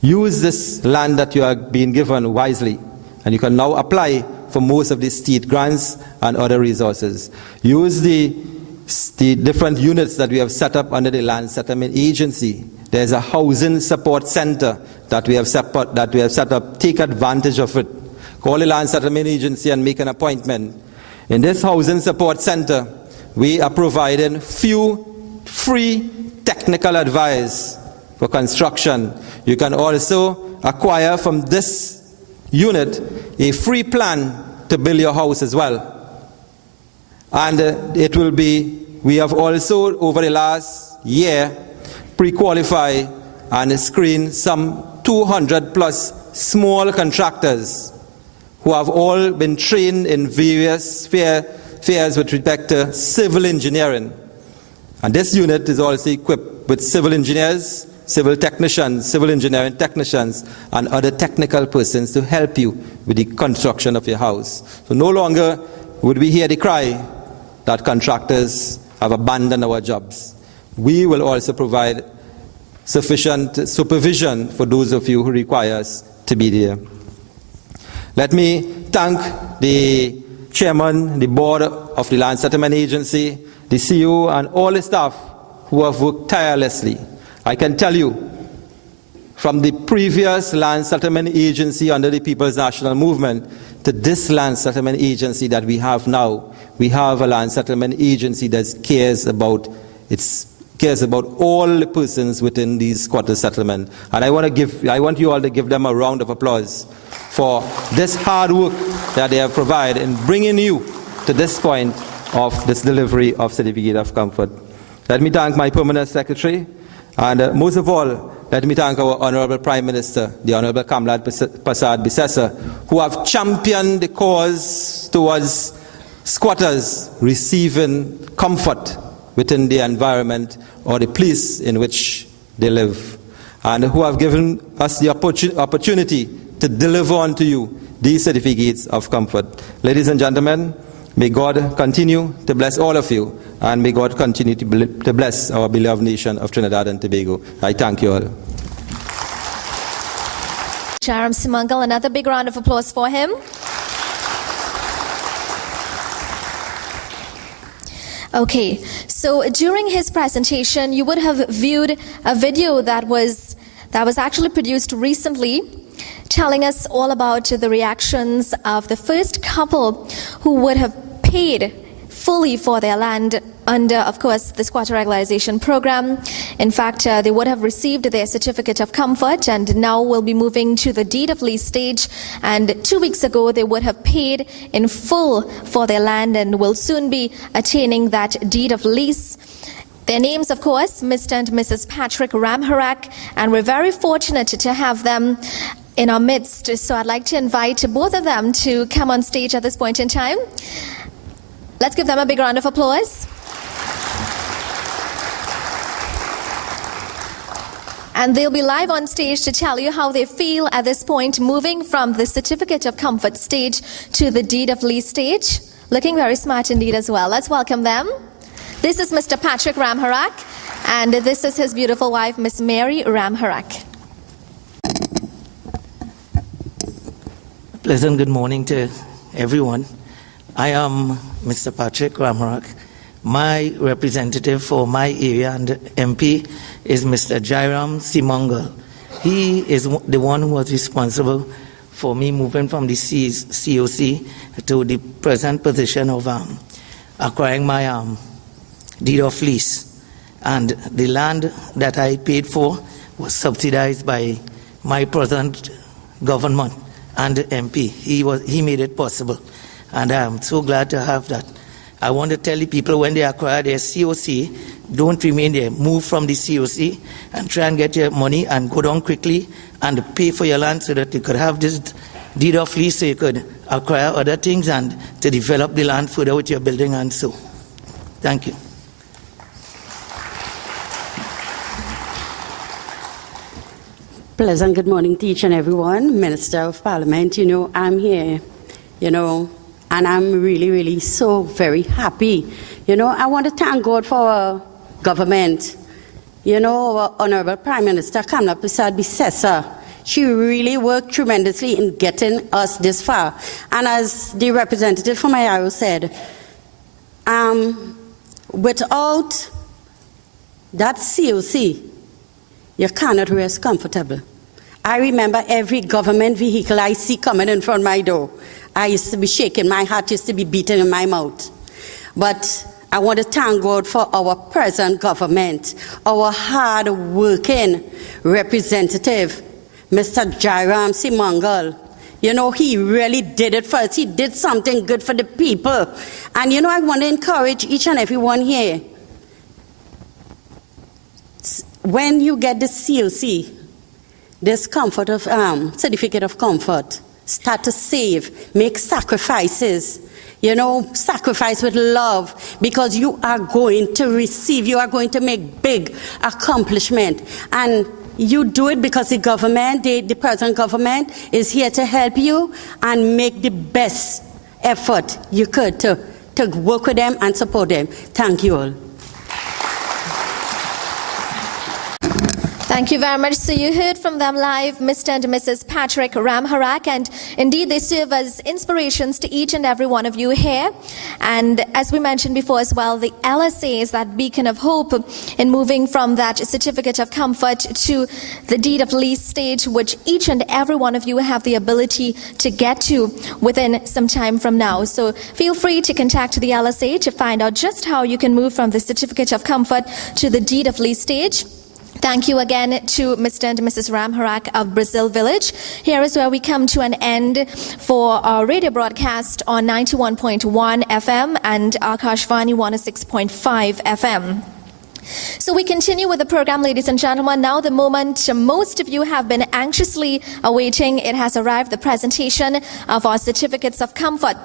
Use this land that you are being given wisely, and you can now apply for most of the state grants and other resources. Use the different units that we have set up under the Land Settlement Agency. There's a housing support center that we have set up. Take advantage of it. Call the Land Settlement Agency and make an appointment. In this housing support center, we are providing few free technical advice for construction. You can also acquire from this unit a free plan to build your house as well. And we have also over the last year pre-qualified and screened some 200 plus small contractors who have all been trained in various spheres with respect to civil engineering. And this unit is also equipped with civil engineers, civil technicians, civil engineering technicians, and other technical persons to help you with the construction of your house. So no longer would we hear the cry that contractors have abandoned our jobs. We will also provide sufficient supervision for those of you who require us to be there. Let me thank the chairman, the board of the Land Settlement Agency, the CEO, and all the staff who have worked tirelessly. I can tell you, from the previous Land Settlement Agency under the People's National Movement to this Land Settlement Agency that we have now, we have a Land Settlement Agency that cares about all the persons within these quarter settlement. And I want you all to give them a round of applause for this hard work that they have provided in bringing you to this point of this delivery of Certificate of Comfort. Let me thank my permanent secretary, and most of all, let me thank our Honorable Prime Minister, the Honorable Kamlad Prasad Bisesa, who have championed the cause towards squatters receiving comfort within the environment or the place in which they live, and who have given us the opportunity to deliver unto you these certificates of comfort. Ladies and gentlemen, may God continue to bless all of you, and may God continue to bless our beloved nation of Trinidad and Tobago. I thank you all. Jairam Simangal, another big round of applause for him. Okay, so during his presentation, you would have viewed a video that was actually produced recently, telling us all about the reactions of the first couple who would have paid fully for their land under, of course, the squatter regularization program. In fact, they would have received their certificate of comfort and now will be moving to the deed of lease stage. And 2 weeks ago, they would have paid in full for their land and will soon be attaining that deed of lease. Their names, of course, Mr. and Mrs. Patrick Ramharak, and we're very fortunate to have them in our midst. So I'd like to invite both of them to come on stage at this point in time. Let's give them a big round of applause. And they'll be live on stage to tell you how they feel at this point, moving from the certificate of comfort stage to the deed of lease stage. Looking very smart indeed as well. Let's welcome them. This is Mr. Patrick Ramharak, and this is his beautiful wife, Miss Mary Ramharak. Pleasant good morning to everyone. I am Mr. Patrick Ramharak. my representative for my area and MP is Mr. Jairam Simangal. He is the one who was responsible for me moving from the COC to the present position of acquiring my deed of lease. And the land that I paid for was subsidized by my present government and the MP. He made it possible. And I'm so glad to have that. I want to tell the people when they acquire their COC, don't remain there. Move from the COC and try and get your money and go down quickly and pay for your land so that you could have this deed of lease so you could acquire other things and to develop the land further with your building and so. Thank you. Pleasant good morning to each and everyone. Minister of Parliament, I'm here, and I'm really, really so very happy. I want to thank God for our government. Our Honorable Prime Minister Kamala Persad-Bissessar, she really worked tremendously in getting us this far. And as the representative from Mayaro said, without that COC, you cannot rest comfortable. I remember every government vehicle I see coming in front of my door. I used to be shaking, my heart used to be beating in my mouth. But I want to thank God for our present government, our hard-working representative, Mr. Jairam Simangal. He really did it first. He did something good for the people. And I want to encourage each and everyone here. When you get the COC, this comfort of certificate of comfort, start to save, make sacrifices, sacrifice with love, because you are going to receive, you are going to make big accomplishment. And you do it because the government, the present government, is here to help you and make the best effort you could to work with them and support them. Thank you all. Thank you very much. So you heard from them live, Mr. and Mrs. Patrick Ramharak, and indeed they serve as inspirations to each and every one of you here. And as we mentioned before as well, the LSA is that beacon of hope in moving from that certificate of comfort to the deed of lease stage, which each and every one of you have the ability to get to within some time from now. So feel free to contact the LSA to find out just how you can move from the certificate of comfort to the deed of lease stage. Thank you again to Mr. and Mrs. Ramharak of Brazil Village. Here is where we come to an end for our radio broadcast on 91.1 FM and Akashvani 106.5 FM. So we continue with the program, ladies and gentlemen. Now the moment most of you have been anxiously awaiting. It has arrived, the presentation of our certificates of comfort.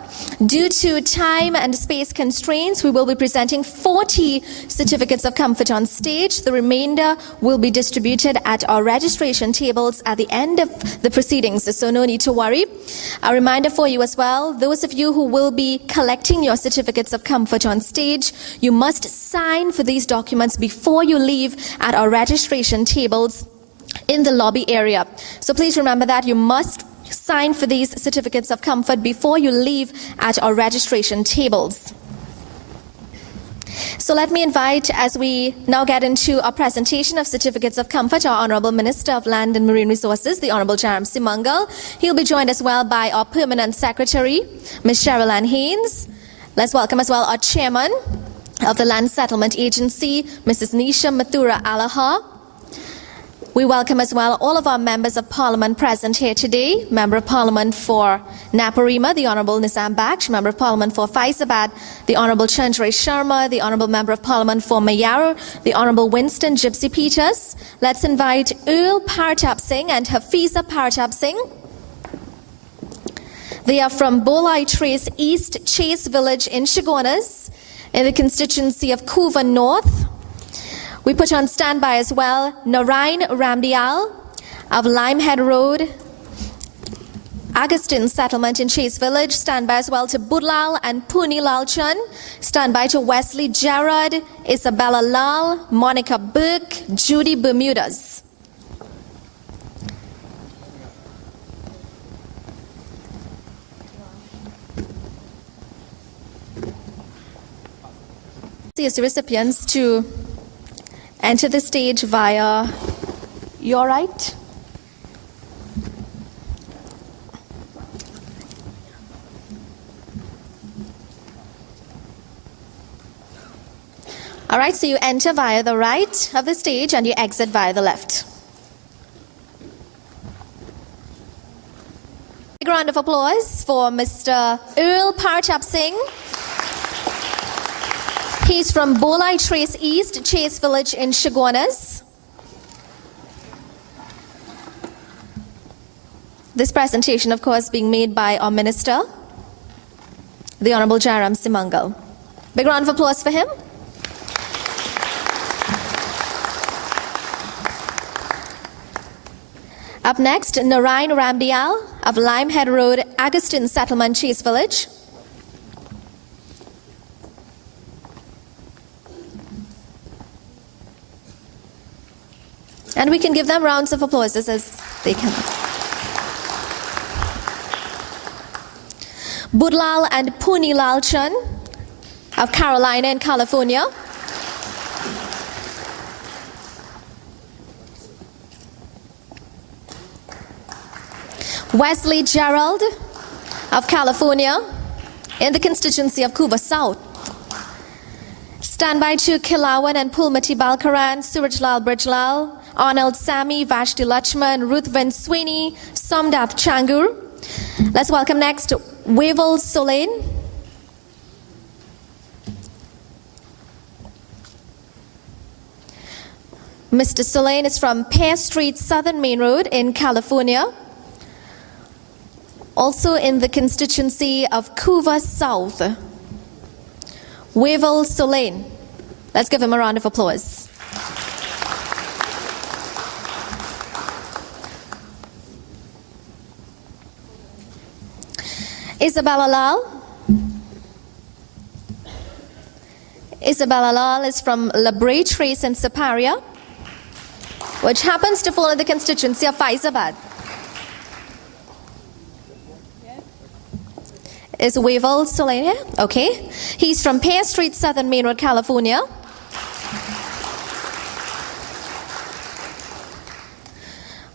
Due to time and space constraints, we will be presenting 40 certificates of comfort on stage. The remainder will be distributed at our registration tables at the end of the proceedings, so no need to worry. A reminder for you as well, those of you who will be collecting your certificates of comfort on stage, you must sign for these documents before you leave at our registration tables in the lobby area. So please remember that you must sign for these certificates of comfort before you leave at our registration tables. So let me invite, as we now get into our presentation of certificates of comfort, our Honorable Minister of Land and Marine Resources, the Honorable Jairam Simangal. He'll be joined as well by our Permanent Secretary, Ms. Cheryl Ann Haynes. Let's welcome as well our Chairman of the Land Settlement Agency, Mrs. Nisha Mathura Alaha. We welcome as well all of our members of Parliament present here today. Member of Parliament for Naparima, the Honourable Nizam Baksh. Member of Parliament for Faizabad, the Honourable Chandresh Sharma. The Honourable Member of Parliament for Mayaro, the Honourable Winston Gypsy Peters. Let's invite Earl Partap Singh and Hafiza Partap Singh. They are from Bolai Trace East Chase Village in Chagonas, in the constituency of Kuva North. We put on standby as well Narain Ramdial of Limehead Road, Agustin Settlement in Chase Village. Standby as well to Budlal and Puni Lalchan. Standby to Wesley Gerard, Isabella Lal, Monica Burke, Judy Bermudas. LSCS recipients to enter the stage via your right. All right, so you enter via the right of the stage and you exit via the left. Big round of applause for Mr. Earl Partap Singh. He's from Bolai Trace East, Chase Village in Chaguanas. This presentation, of course, being made by our Minister, the Honorable Jairam Simangal. Big round of applause for him. Up next, Narayan Ramdial of Limehead Road, Agustin Settlement, Chase Village. And we can give them rounds of applause as they come. Budlal and Puni Lalchan of Carolina in California. Wesley Gerald of California in the constituency of Cuba South. Standby to Kilawan and Pulmati Balkaran, Surajlal Brijlal, Arnold Sami, Vashti Lachman, Ruthven Sweeney, Somdath Changur. Let's welcome next Wavel Solein. Mr. Solein is from Pear Street, Southern Main Road in California. Also in the constituency of Cuba South. Wavel Solein. Let's give him a round of applause. Isabella Lal. Isabella Lal is from Labray Trace in Siparia, which happens to fall in the constituency of Faizabad. Is Wavel Solein here? Okay. He's from Pear Street, Southern Main Road, California.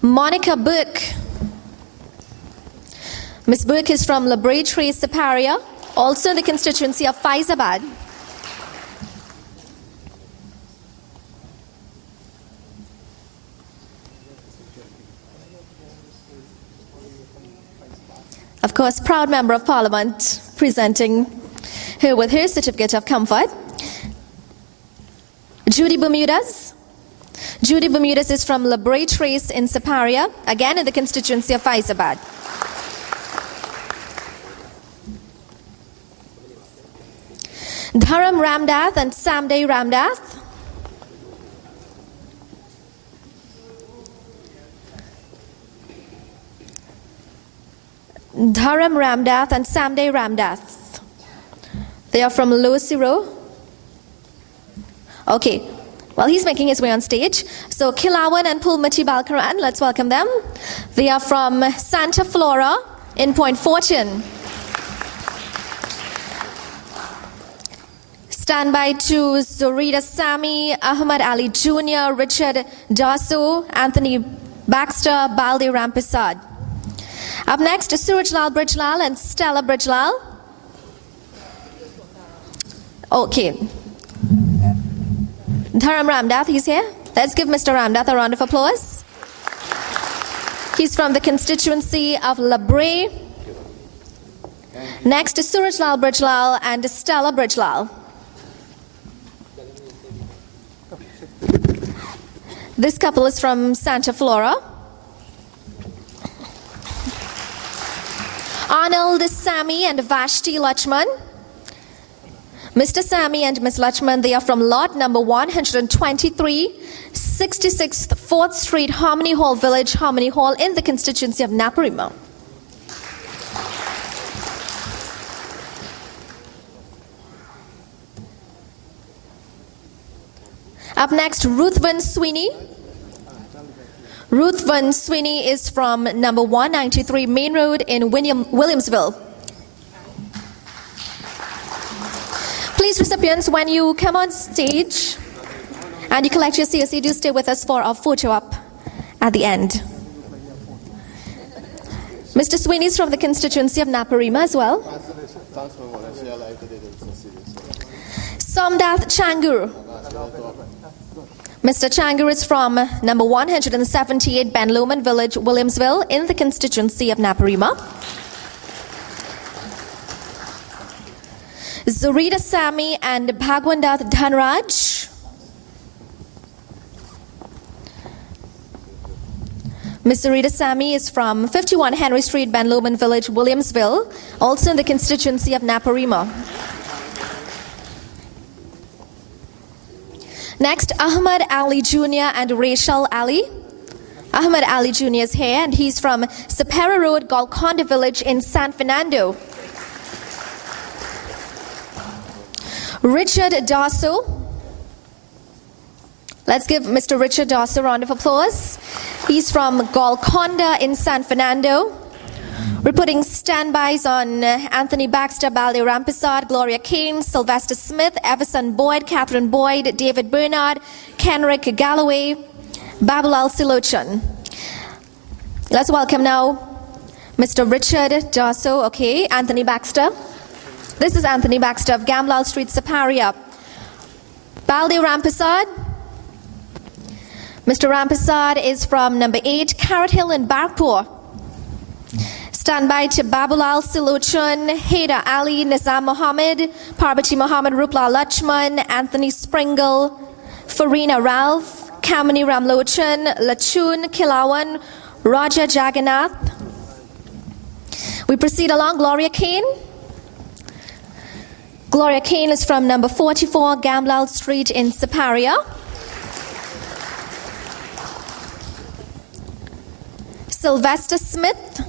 Monica Burke. Miss Burke is from Labray Trace, Siparia, also in the constituency of Faizabad. Of course, proud member of Parliament, presenting her with her certificate of comfort. Judy Bermudez. Judy Bermudez is from Labray Trace in Siparia, again in the constituency of Faizabad. Dharam Ramdath and Samday Ramdath. Dharam Ramdath and Samday Ramdath. They are from Losiro. Okay, well, he's making his way on stage. So Kilawan and Pulmati Balkaran, let's welcome them. They are from Santa Flora in Point Fortune. Standby to Zorida Sami, Ahmad Ali Jr., Richard Dasu, Anthony Baxter, Balde Rampisad. Up next, Surajlal Brijlal and Stella Brijlal. Okay. Dharam Ramdath, he's here. Let's give Mr. Ramdath a round of applause. He's from the constituency of Labray. Next is Surajlal Brijlal and Stella Brijlal. This couple is from Santa Flora. Arnold Sami and Vashti Lachman. Mr. Sami and Ms. Lachman, they are from lot number 123, 66th 4th Street, Harmony Hall Village, Harmony Hall in the constituency of Naparima. Up next, Ruthven Sweeney. Ruthven Sweeney is from number 193 Main Road in Williamsville. Please Please, recipients, when you come on stage and you collect your CSC, do stay with us for our photo op at the end. Mr. Sweeney is from the constituency of Naparima as well. Somdath Changur. Mr. Changur is from number 178 Ben Lomond Village, Williamsville, in the constituency of Naparima. Zurita Sami and Bhagwandath Dhanraj. Ms. Zurita Sami is from 51 Henry Street, Ben Lomond Village, Williamsville, also in the constituency of Naparima. Next, Ahmad Ali Jr. and Rachel Ali. Ahmad Ali Jr. is here, and he's from Sapera Road, Golconda Village in San Fernando. Richard Dasso. Let's give Mr. Richard Dasso a round of applause. He's from Golconda in San Fernando. We're putting standbys on Anthony Baxter, Balde Rampersad, Gloria Kane, Sylvester Smith, Everson Boyd, Catherine Boyd, David Bernard, Kenrick Galloway, Babulal Silochan. Let's welcome now Mr. Richard Dasso, okay, Anthony Baxter. This is Anthony Baxter of Gamlal Street, Saparia. Balde Rampersad. Mr. Rampersad is from number 8, Carrot Hill in Barkpur. Standby to Babulal Silochan, Haida Ali, Nizam Mohammed, Parvati Mohammed, Rupla Lachman, Anthony Springle, Farina Ralph, Kamini Ramlochan, Lachun Kilawan, Raja Jagannath. We proceed along. Gloria Kane. Gloria Kane is from number 44 Gamlal Street in Saparia. Sylvester Smith.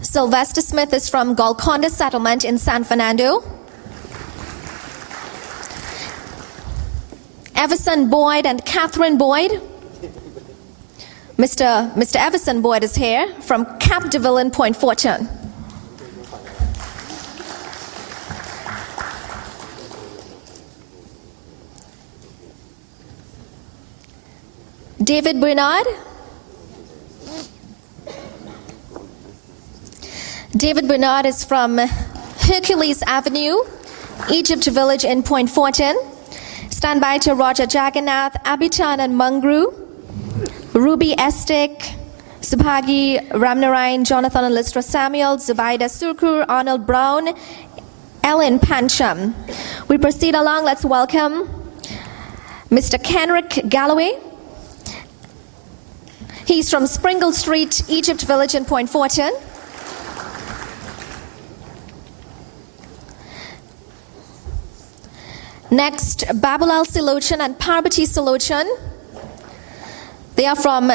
Sylvester Smith is from Golconda Settlement in San Fernando. Everson Boyd and Catherine Boyd. Mr. Everson Boyd is here from Cap Deville in Point Fortune. David Bernard. David Bernard is from Hercules Avenue, Egypt Village in Point Fortin. Stand by to Roger Jagannath, Abitan and Mungru, Ruby Estek, Subhagi Ramnarayan, Jonathan and Listra Samuel, Zubaida Surkur, Arnold Brown, Ellen Pancham. We proceed along. Let's welcome Mr. Kenrick Galloway. He's from Springle Street, Egypt Village in Point Fortin. Next, Babulal Silochan and Parvati Silochan. They are from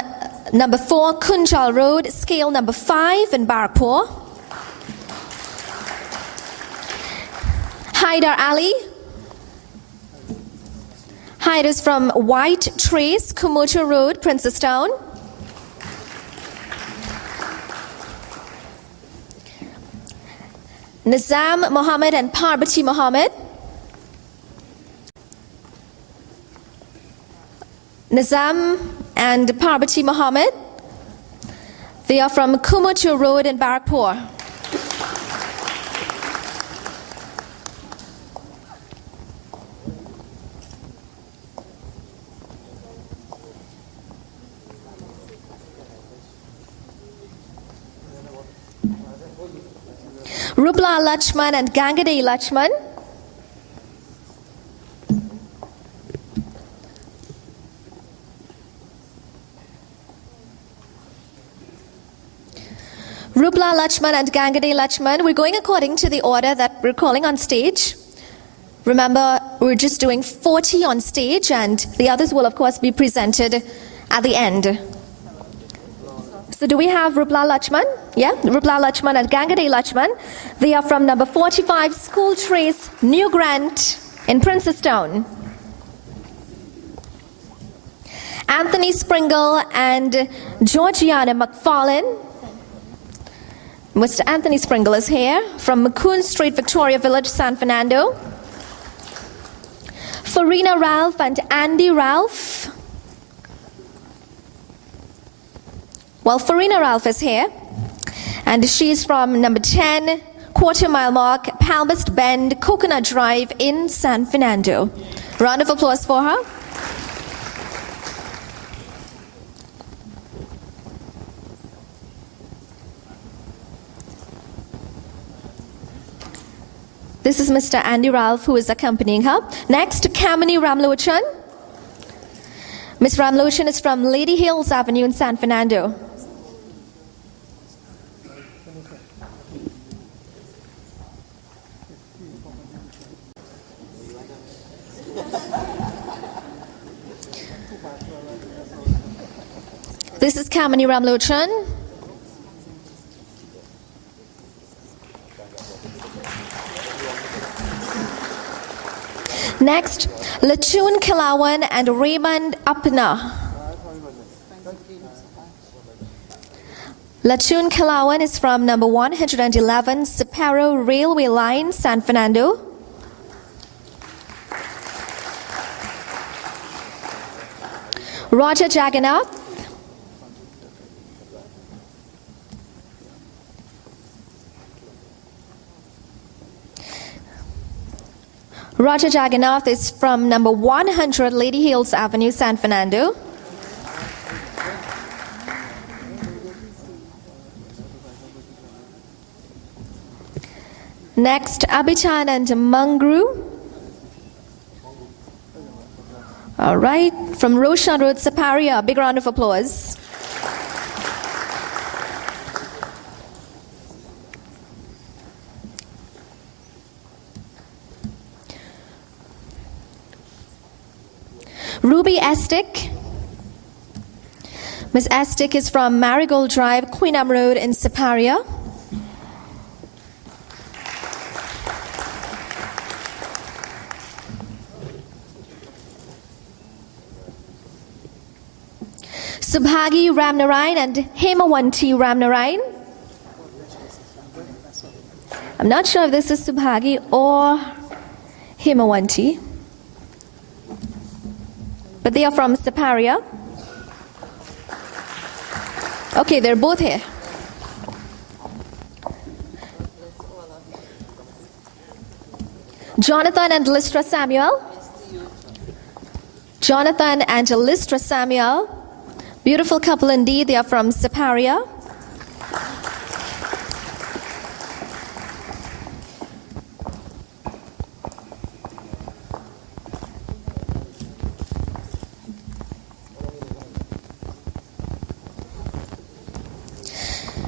number 4 Kunjal Road, scale number 5 in Barpur. Haidar Ali. Haidar is from White Trace, Kumocha Road, Princestown. Nizam Mohammed and Parvati Mohammed. Nizam and Parvati Mohammed. They are from Kumocha Road in Barkpur. Rupla Lachman and Gangade Lachman. Rupla Lachman and Gangade Lachman. We're going according to the order that we're calling on stage. Remember, we're just doing 40 on stage, and the others will, of course, be presented at the end. So do we have Rupla Lachman? Yeah, Rupla Lachman and Gangade Lachman. They are from number 45 School Trace, New Grant in Princestown. Anthony Springle and Georgiana McFarlane. Mr. Anthony Springle is here from McCoon Street, Victoria Village, San Fernando. Farina Ralph and Andy Ralph. Well, Farina Ralph is here, and she's from number 10, Quarter Mile Mark, Palmist Bend, Coconut Drive in San Fernando. Round of applause for her. This is Mr. Andy Ralph who is accompanying her. Next, Kamini Ramlochan. Ms. Ramlochan is from Lady Hills Avenue in San Fernando. This is Kamini Ramlochan. Next, Lachun Kilawan and Raymond Apna. Lachun Kilawan is from number 111 Separo Railway Line, San Fernando. Roger Jagannath. Roger Jagannath is from number 100 Lady Hills Avenue, San Fernando. Next, Abichan and Mangru. All right, from Roshan Road, Saparia. Big round of applause. Ruby Estic. Ms. Estic is from Marigold Drive, Queenam Road in Saparia. Subhagi Ramnarayan and Hemawanti Ramnarayan. I'm not sure if this is Subhagi or Hemawanti, but they are from Saparia. Okay, they're both here. Jonathan and Listra Samuel. Jonathan and Listra Samuel. Beautiful couple indeed. They are from Saparia.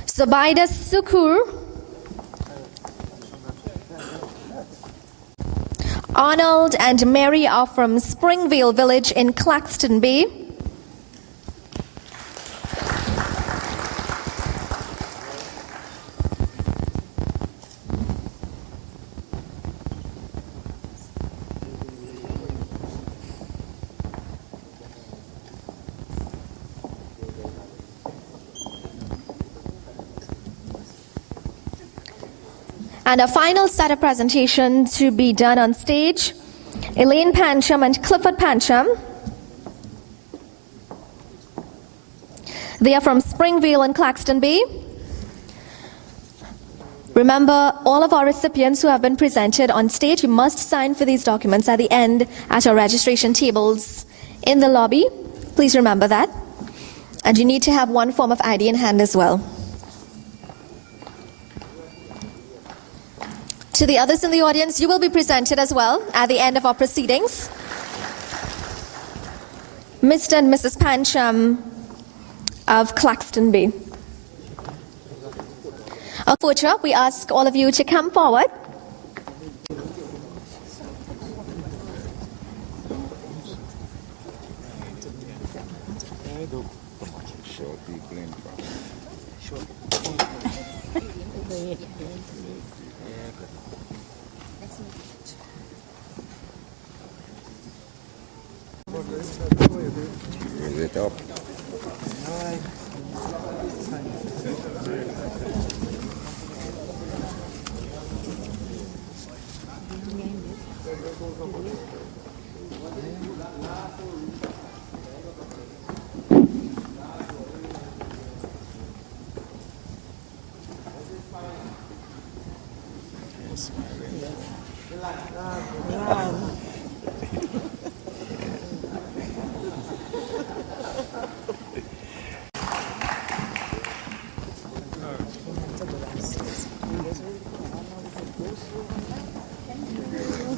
Zubaida Sukur. Arnold and Mary are from Springvale Village in Claxton Bay. And a final set of presentation to be done on stage. Elaine Pancham and Clifford Pancham. They are from Springvale and Claxton Bay. Remember, all of our recipients who have been presented on stage, you must sign for these documents at the end at our registration tables in the lobby. Please remember that. And you need to have one form of ID in hand as well. To the others in the audience, you will be presented as well at the end of our proceedings. Mr. and Mrs. Pancham of Claxton Bay. Our photo, we ask all of you to come forward. Raise it up.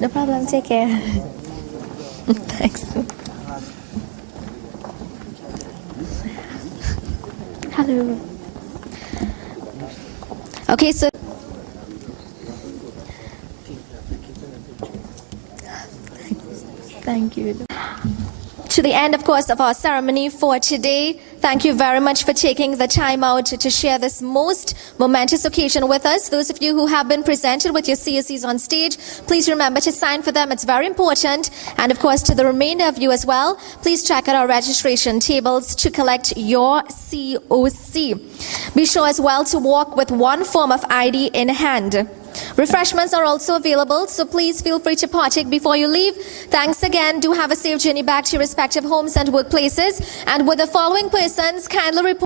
No problem. Take care. Thanks. Hello. Okay, so thank you. To the end, of course, of our ceremony for today. Thank you very much for taking the time out to share this most momentous occasion with us. Those of you who have been presented with your CSCs on stage, please remember to sign for them. It's very important. And of course, to the remainder of you as well, please check out our registration tables to collect your COC. Be sure as well to walk with one form of ID in hand. Refreshments are also available, so please feel free to partake before you leave. Thanks again. Do have a safe journey back to your respective homes and workplaces. And with the following persons, kindly report